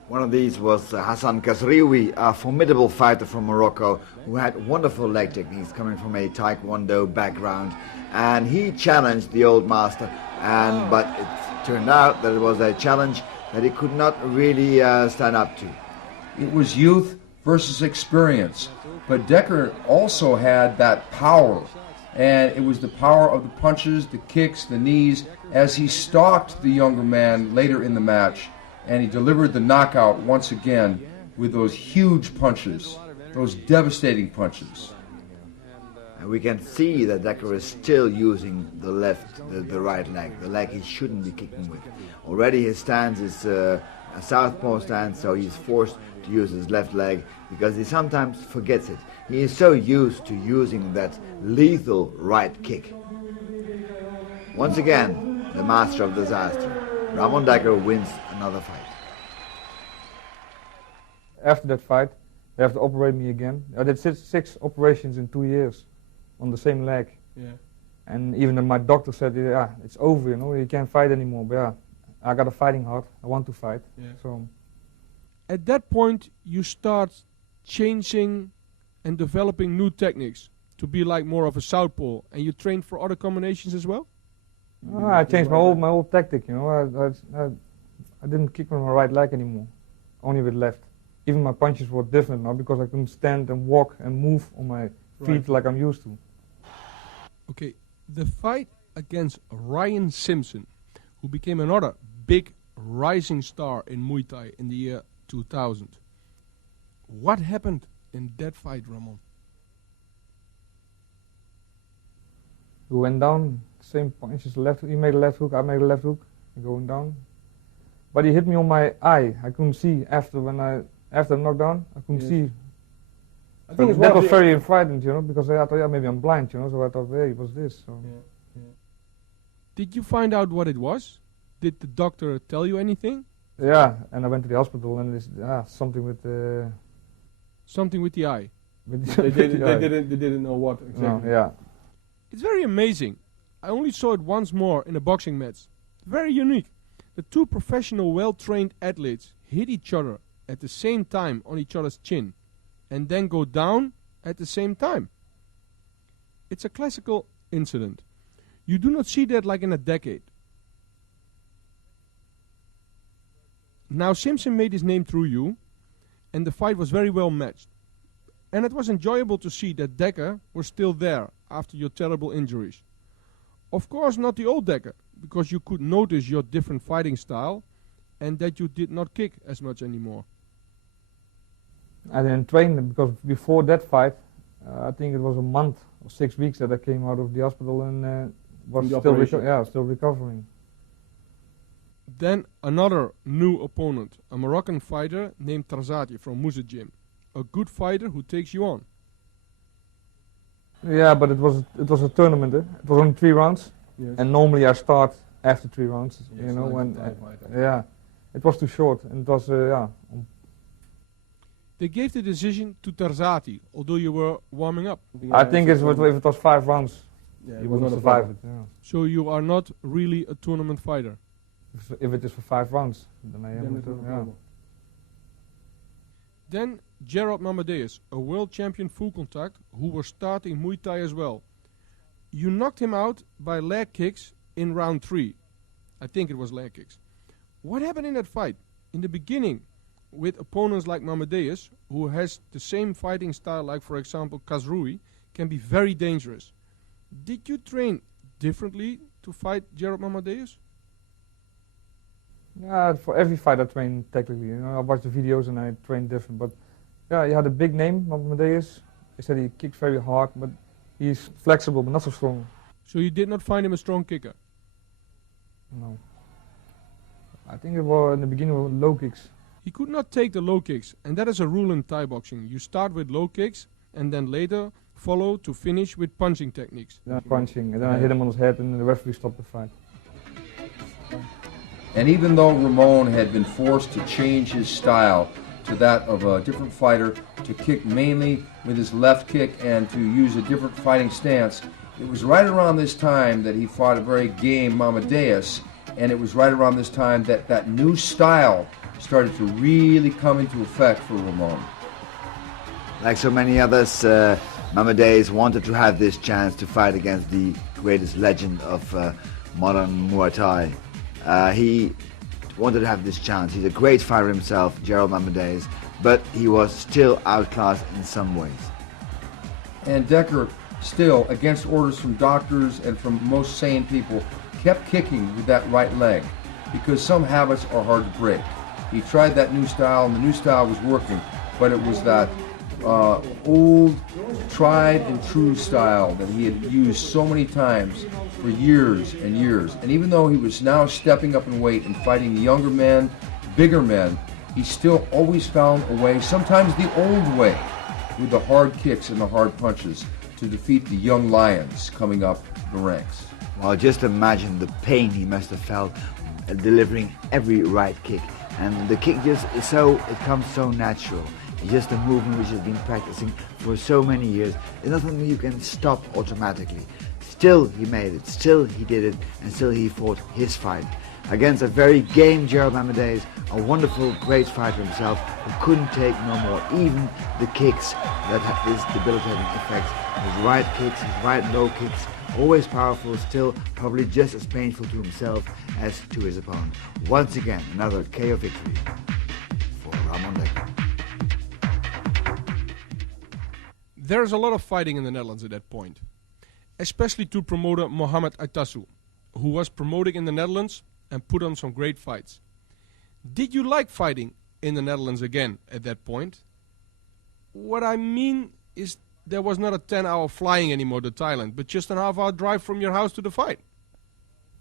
One of these was Hassan Khazroui, a formidable fighter from Morocco who had wonderful leg techniques coming from a Taekwondo background, and he challenged the old master, but it turned out that it was a challenge that he could not really stand up to. It was youth versus experience, but Dekkers also had that power, and it was the power of the punches, the kicks, the knees, as he stalked the younger man later in the match, and he delivered the knockout once again with those huge punches, those devastating punches. And we can see that Dekkers is still using the right leg, the leg he shouldn't be kicking with. Already his stance is a southpaw stance, so he's forced to use his left leg because he sometimes forgets it. He is so used to using that lethal right kick. Once again, the master of disaster, Ramon Dekkers, wins another fight. After that fight, they have to operate me again. I did 6 operations in 2 years on the same leg. Yeah. And even my doctor said, it's over, you can't fight anymore. But I got a fighting heart. I want to fight. Yeah. So. At that point, you start changing and developing new techniques to be like more of a southpaw, and you train for other combinations as well? I changed my whole tactic, I didn't kick with my right leg anymore, only with left. Even my punches were different now because I couldn't stand and walk and move on my feet like I'm used to. Okay, the fight against Ryan Simpson, who became another big rising star in Muay Thai in the year 2000. What happened in that fight, Ramon? We went down, same punches, left. He made a left hook, I made a left hook, going down. But he hit me on my eye. I couldn't see after the knockdown. I couldn't see. I think that was very frightened, because I thought, maybe I'm blind, so I thought, hey, what's this? So. Yeah. Did you find out what it was? Did the doctor tell you anything? Yeah, and I went to the hospital, and it's something with the. Something with the eye. They didn't know what exactly. No, yeah. It's very amazing. I only saw it once more in a boxing match. Very unique. The 2 professional, well-trained athletes hit each other at the same time on each other's chin, and then go down at the same time. It's a classical incident. You do not see that like in a decade. Now Simpson made his name through you, and the fight was very well matched. And it was enjoyable to see that Dekkers was still there after your terrible injuries. Of course not the old Dekkers, because you could notice your different fighting style and that you did not kick as much anymore. I didn't train them because before that fight, I think it was a month or 6 weeks that I came out of the hospital and was still recovering. Then another new opponent, a Moroccan fighter named Tarzati from Musa Gym, a good fighter who takes you on. Yeah, but it was a tournament. It was only 3 rounds, and normally I start after 3 rounds. It was too short, and it was They gave the decision to Tarzati, although you were warming up. I think if it was 5 rounds, he would not survive it. Yeah. So you are not really a tournament fighter. If it is for 5 rounds, then I Then have it's no to. problem. Then Gerald Mamadeus, a world champion full contact, who was starting Muay Thai as well. You knocked him out by leg kicks in round 3. I think it was leg kicks. What happened in that fight? In the beginning, with opponents like Mamadeus, who has the same fighting style like, for example, Kazrui, can be very dangerous. Did you train differently to fight Gerald Mamadeus? Yeah, for every fight I train technically. You know, I watch the videos and I train different. But yeah, he had a big name, Mamadeus. He said he kicks very hard, but he's flexible, but not so strong. So you did not find him a strong kicker? No. I think it was in the beginning with low kicks. He could not take the low kicks, and that is a rule in Thai boxing. You start with low kicks, and then later follow to finish with punching techniques. Then punching, and then I hit him on his head, and the referee stopped the fight. And even though Ramon had been forced to change his style to that of a different fighter, to kick mainly with his left kick and to use a different fighting stance, it was right around this time that he fought a very game Mamadeus, and it was right around this time that that new style started to really come into effect for Ramon. Like so many others, Mamadeus wanted to have this chance to fight against the greatest legend of modern Muay Thai. He wanted to have this chance. He's a great fighter himself, Gerald Mamadeus, but he was still outclassed in some ways. And Dekker, still, against orders from doctors and from most sane people, kept kicking with that right leg because some habits are hard to break. He tried that new style, and the new style was working, but it was that old, tried and true style that he had used so many times for years and years. And even though he was now stepping up in weight and fighting younger men, bigger men, he still always found a way, sometimes the old way, with the hard kicks and the hard punches to defeat the young lions coming up the ranks. Well, just imagine the pain he must have felt delivering every right kick. And the kick just is so, it comes so natural. It's just a movement which has been practicing for so many years. It's not something you can stop automatically. Still he made it, still he did it, and still he fought his fight. Against a very game Gerald Mamadeus, a wonderful, great fighter himself, who couldn't take no more, even the kicks that had this debilitating effect. His right kicks, his right low kicks, always powerful, still probably just as painful to himself as to his opponent. Once again, another KO victory for Ramon Dekker. There's a lot of fighting in the Netherlands at that point, especially to promoter Mohamed Aitasu, who was promoting in the Netherlands and put on some great fights. Did you like fighting in the Netherlands again at that point? What I mean is there was not a 10-hour flying anymore to Thailand, but just a half-hour drive from your house to the fight.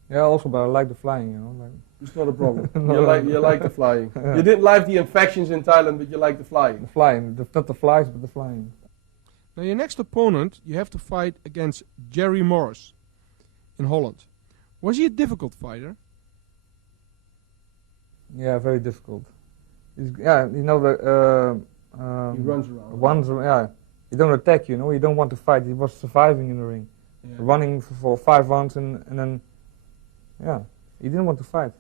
Yeah, also, but I like the flying, you know. Like It's not a problem. No, you like the flying. You didn't like the infections in Thailand, but you like the flying. the flying, not the flies, but the flying. Now your next opponent, you have to fight against Jerry Morris in Holland. Was he a difficult fighter? Yeah, very difficult. Yeah, you know the. He runs around. Yeah, he don't attack, you know. He don't want to fight. He was surviving in the ring, running for 5 rounds, and then, yeah, he didn't want to fight.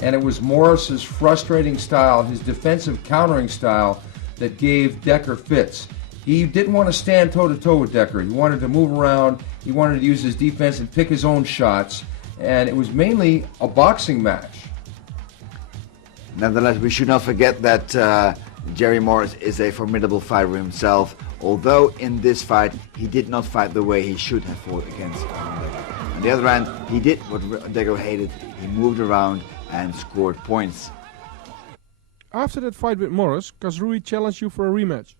And it was Morris's frustrating style, his defensive countering style, that gave Dekker fits. He didn't want to stand toe-to-toe with Dekker. He wanted to move around. He wanted to use his defense and pick his own shots. And it was mainly a boxing match. Nevertheless, we should not forget that Jerry Morris is a formidable fighter himself, although in this fight he did not fight the way he should have fought against Dekker. On the other hand, he did what Dekker hated. He moved around and scored points. After that fight with Morris, Kazrui challenged you for a rematch.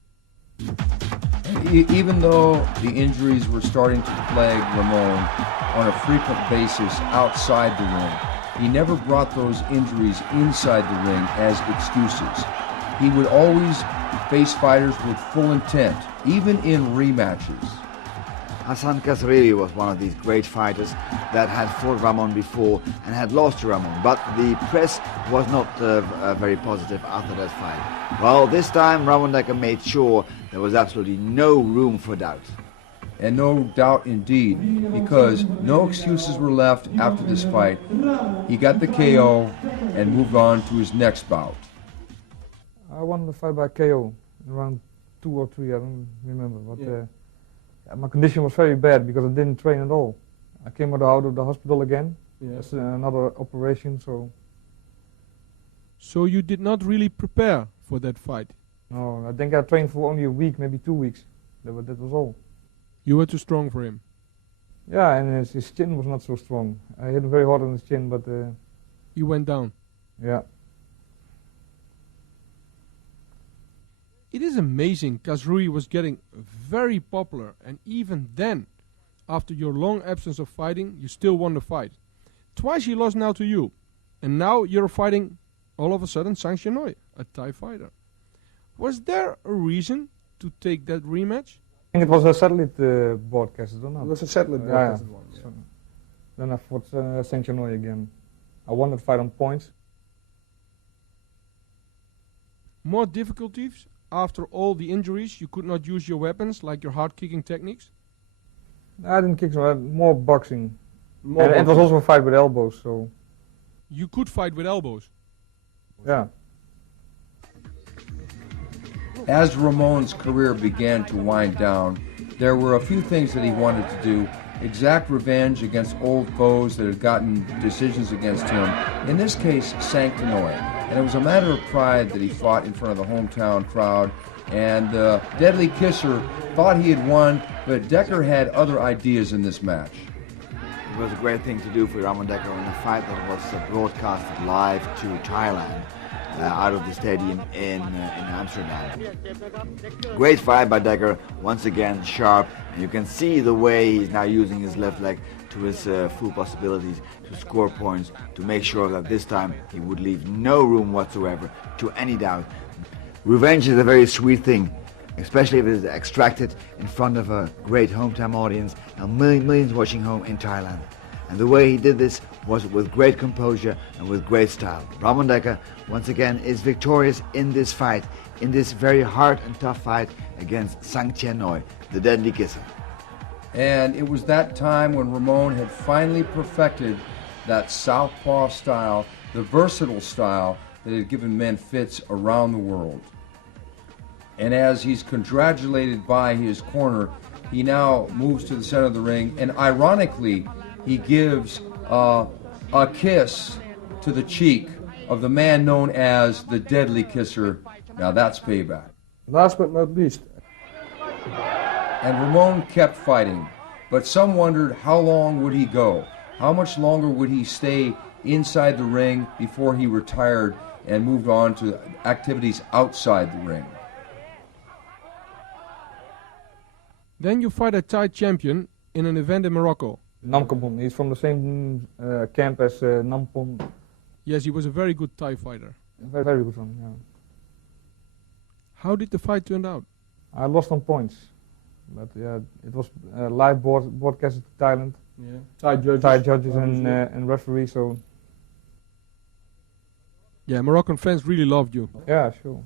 Even though the injuries were starting to plague Ramon on a frequent basis outside the ring, he never brought those injuries inside the ring as excuses. He would always face fighters with full intent, even in rematches. Hassan Kazrui was one of these great fighters that had fought Ramon before and had lost to Ramon, but the press was not very positive after that fight. Well, this time Ramon Dekker made sure there was absolutely no room for doubt. and no doubt indeed, because no excuses were left after this fight. He got the KO and moved on to his next bout. I won the fight by KO in round 2 or 3, I don't remember. But my condition was very bad because I didn't train at all. I came out of the hospital again. That's another operation, so... So you did not really prepare for that fight? No, I think I trained for only a week, maybe 2 weeks. That was all. You were too strong for him? Yeah, and his chin was not so strong. I hit him very hard on his chin, but... He went down? Yeah. It is amazing Kazrui was getting very popular, and even then, after your long absence of fighting, you still won the fight. Twice he lost now to you, and now you're fighting, all of a sudden, Sang Chenoy, a Thai fighter. Was there a reason to take that rematch? I think it was a satellite broadcast, I don't know. It was a satellite broadcast one. Yeah. So then I fought Sang Chenoy again. I won that fight on points. More difficulties? After all the injuries, you could not use your weapons, like your hard kicking techniques? I didn't kick, so I had more boxing. More and it was also a fight with elbows, so... You could fight with elbows? Yeah. As Ramon's career began to wind down, there were a few things that he wanted to do. Exact revenge against old foes that had gotten decisions against him. In this case, Sang Chenoy. And it was a matter of pride that he fought in front of the hometown crowd. And Deadly Kisser thought he had won, but Dekker had other ideas in this match. It was a great thing to do for Ramon Dekker in a fight that was broadcasted live to Thailand out of the stadium in Amsterdam. Great fight by Dekker, once again sharp, and you can see the way he's now using his left leg to his full possibilities to score points, to make sure that this time he would leave no room whatsoever to any doubt. Revenge is a very sweet thing, especially if it is extracted in front of a great hometown audience and millions watching home in Thailand. And the way he did this was with great composure and with great style. Ramon Dekker, once again, is victorious in this fight, in this very hard and tough fight against Sang Chenoy, the Deadly Kisser. And it was that time when Ramon had finally perfected that southpaw style, the versatile style that had given men fits around the world. And as he's congratulated by his corner, he now moves to the center of the ring, and ironically, he gives a kiss to the cheek of the man known as the Deadly Kisser. Now that's payback. Last but not least. And Ramon kept fighting, but some wondered how long would he go? How much longer would he stay inside the ring before he retired and moved on to activities outside the ring? Then you fight a Thai champion in an event in Morocco. Namkabon, he's from the same camp as Nampon. Yes, he was a very good Thai fighter. Very, very good one, yeah. How did the fight turn out? I lost on points, but yeah, it was live broadcasted to Thailand. Yeah. Thai judges and referees, so... Yeah, Moroccan fans really loved you. Yeah, sure.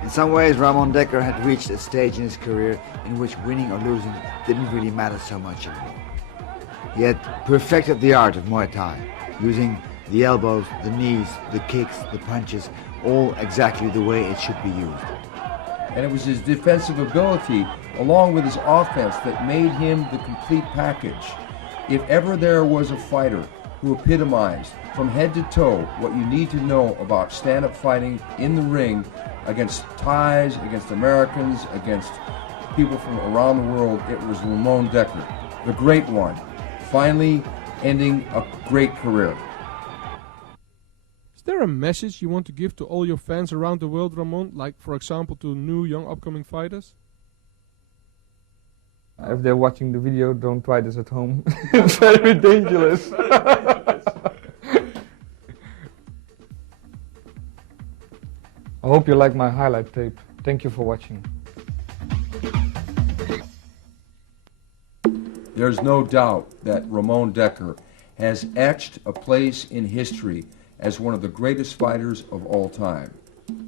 In some ways, Ramon Dekker had reached a stage in his career in which winning or losing didn't really matter so much anymore. He had perfected the art of Muay Thai, using the elbows, the knees, the kicks, the punches, all exactly the way it should be used. And it was his defensive ability, along with his offense, that made him the complete package. If ever there was a fighter who epitomized from head to toe what you need to know about stand-up fighting in the ring against Thais, against Americans, against people from around the world, it was Ramon Dekker, the great one, finally ending a great career. Is there a message you want to give to all your fans around the world, Ramon? Like, for example, to new, young, upcoming fighters? If they're watching the video, don't try this at home. It's very dangerous. I hope you like my highlight tape. Thank you for watching. There's no doubt that Ramon Dekker has etched a place in history as one of the greatest fighters of all time.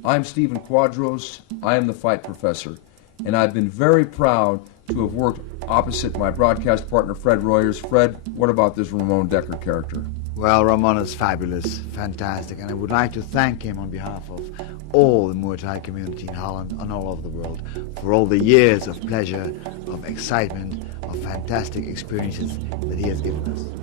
I'm Stephen Quadros. I am the Fight Professor. and I've been very proud to have worked opposite my broadcast partner, Fred Royers. Fred, what about this Ramon Dekker character? Well, Ramon is fabulous, fantastic, and I would like to thank him on behalf of all the Muay Thai community in Holland and all over the world for all the years of pleasure, of excitement, of fantastic experiences that he has given us.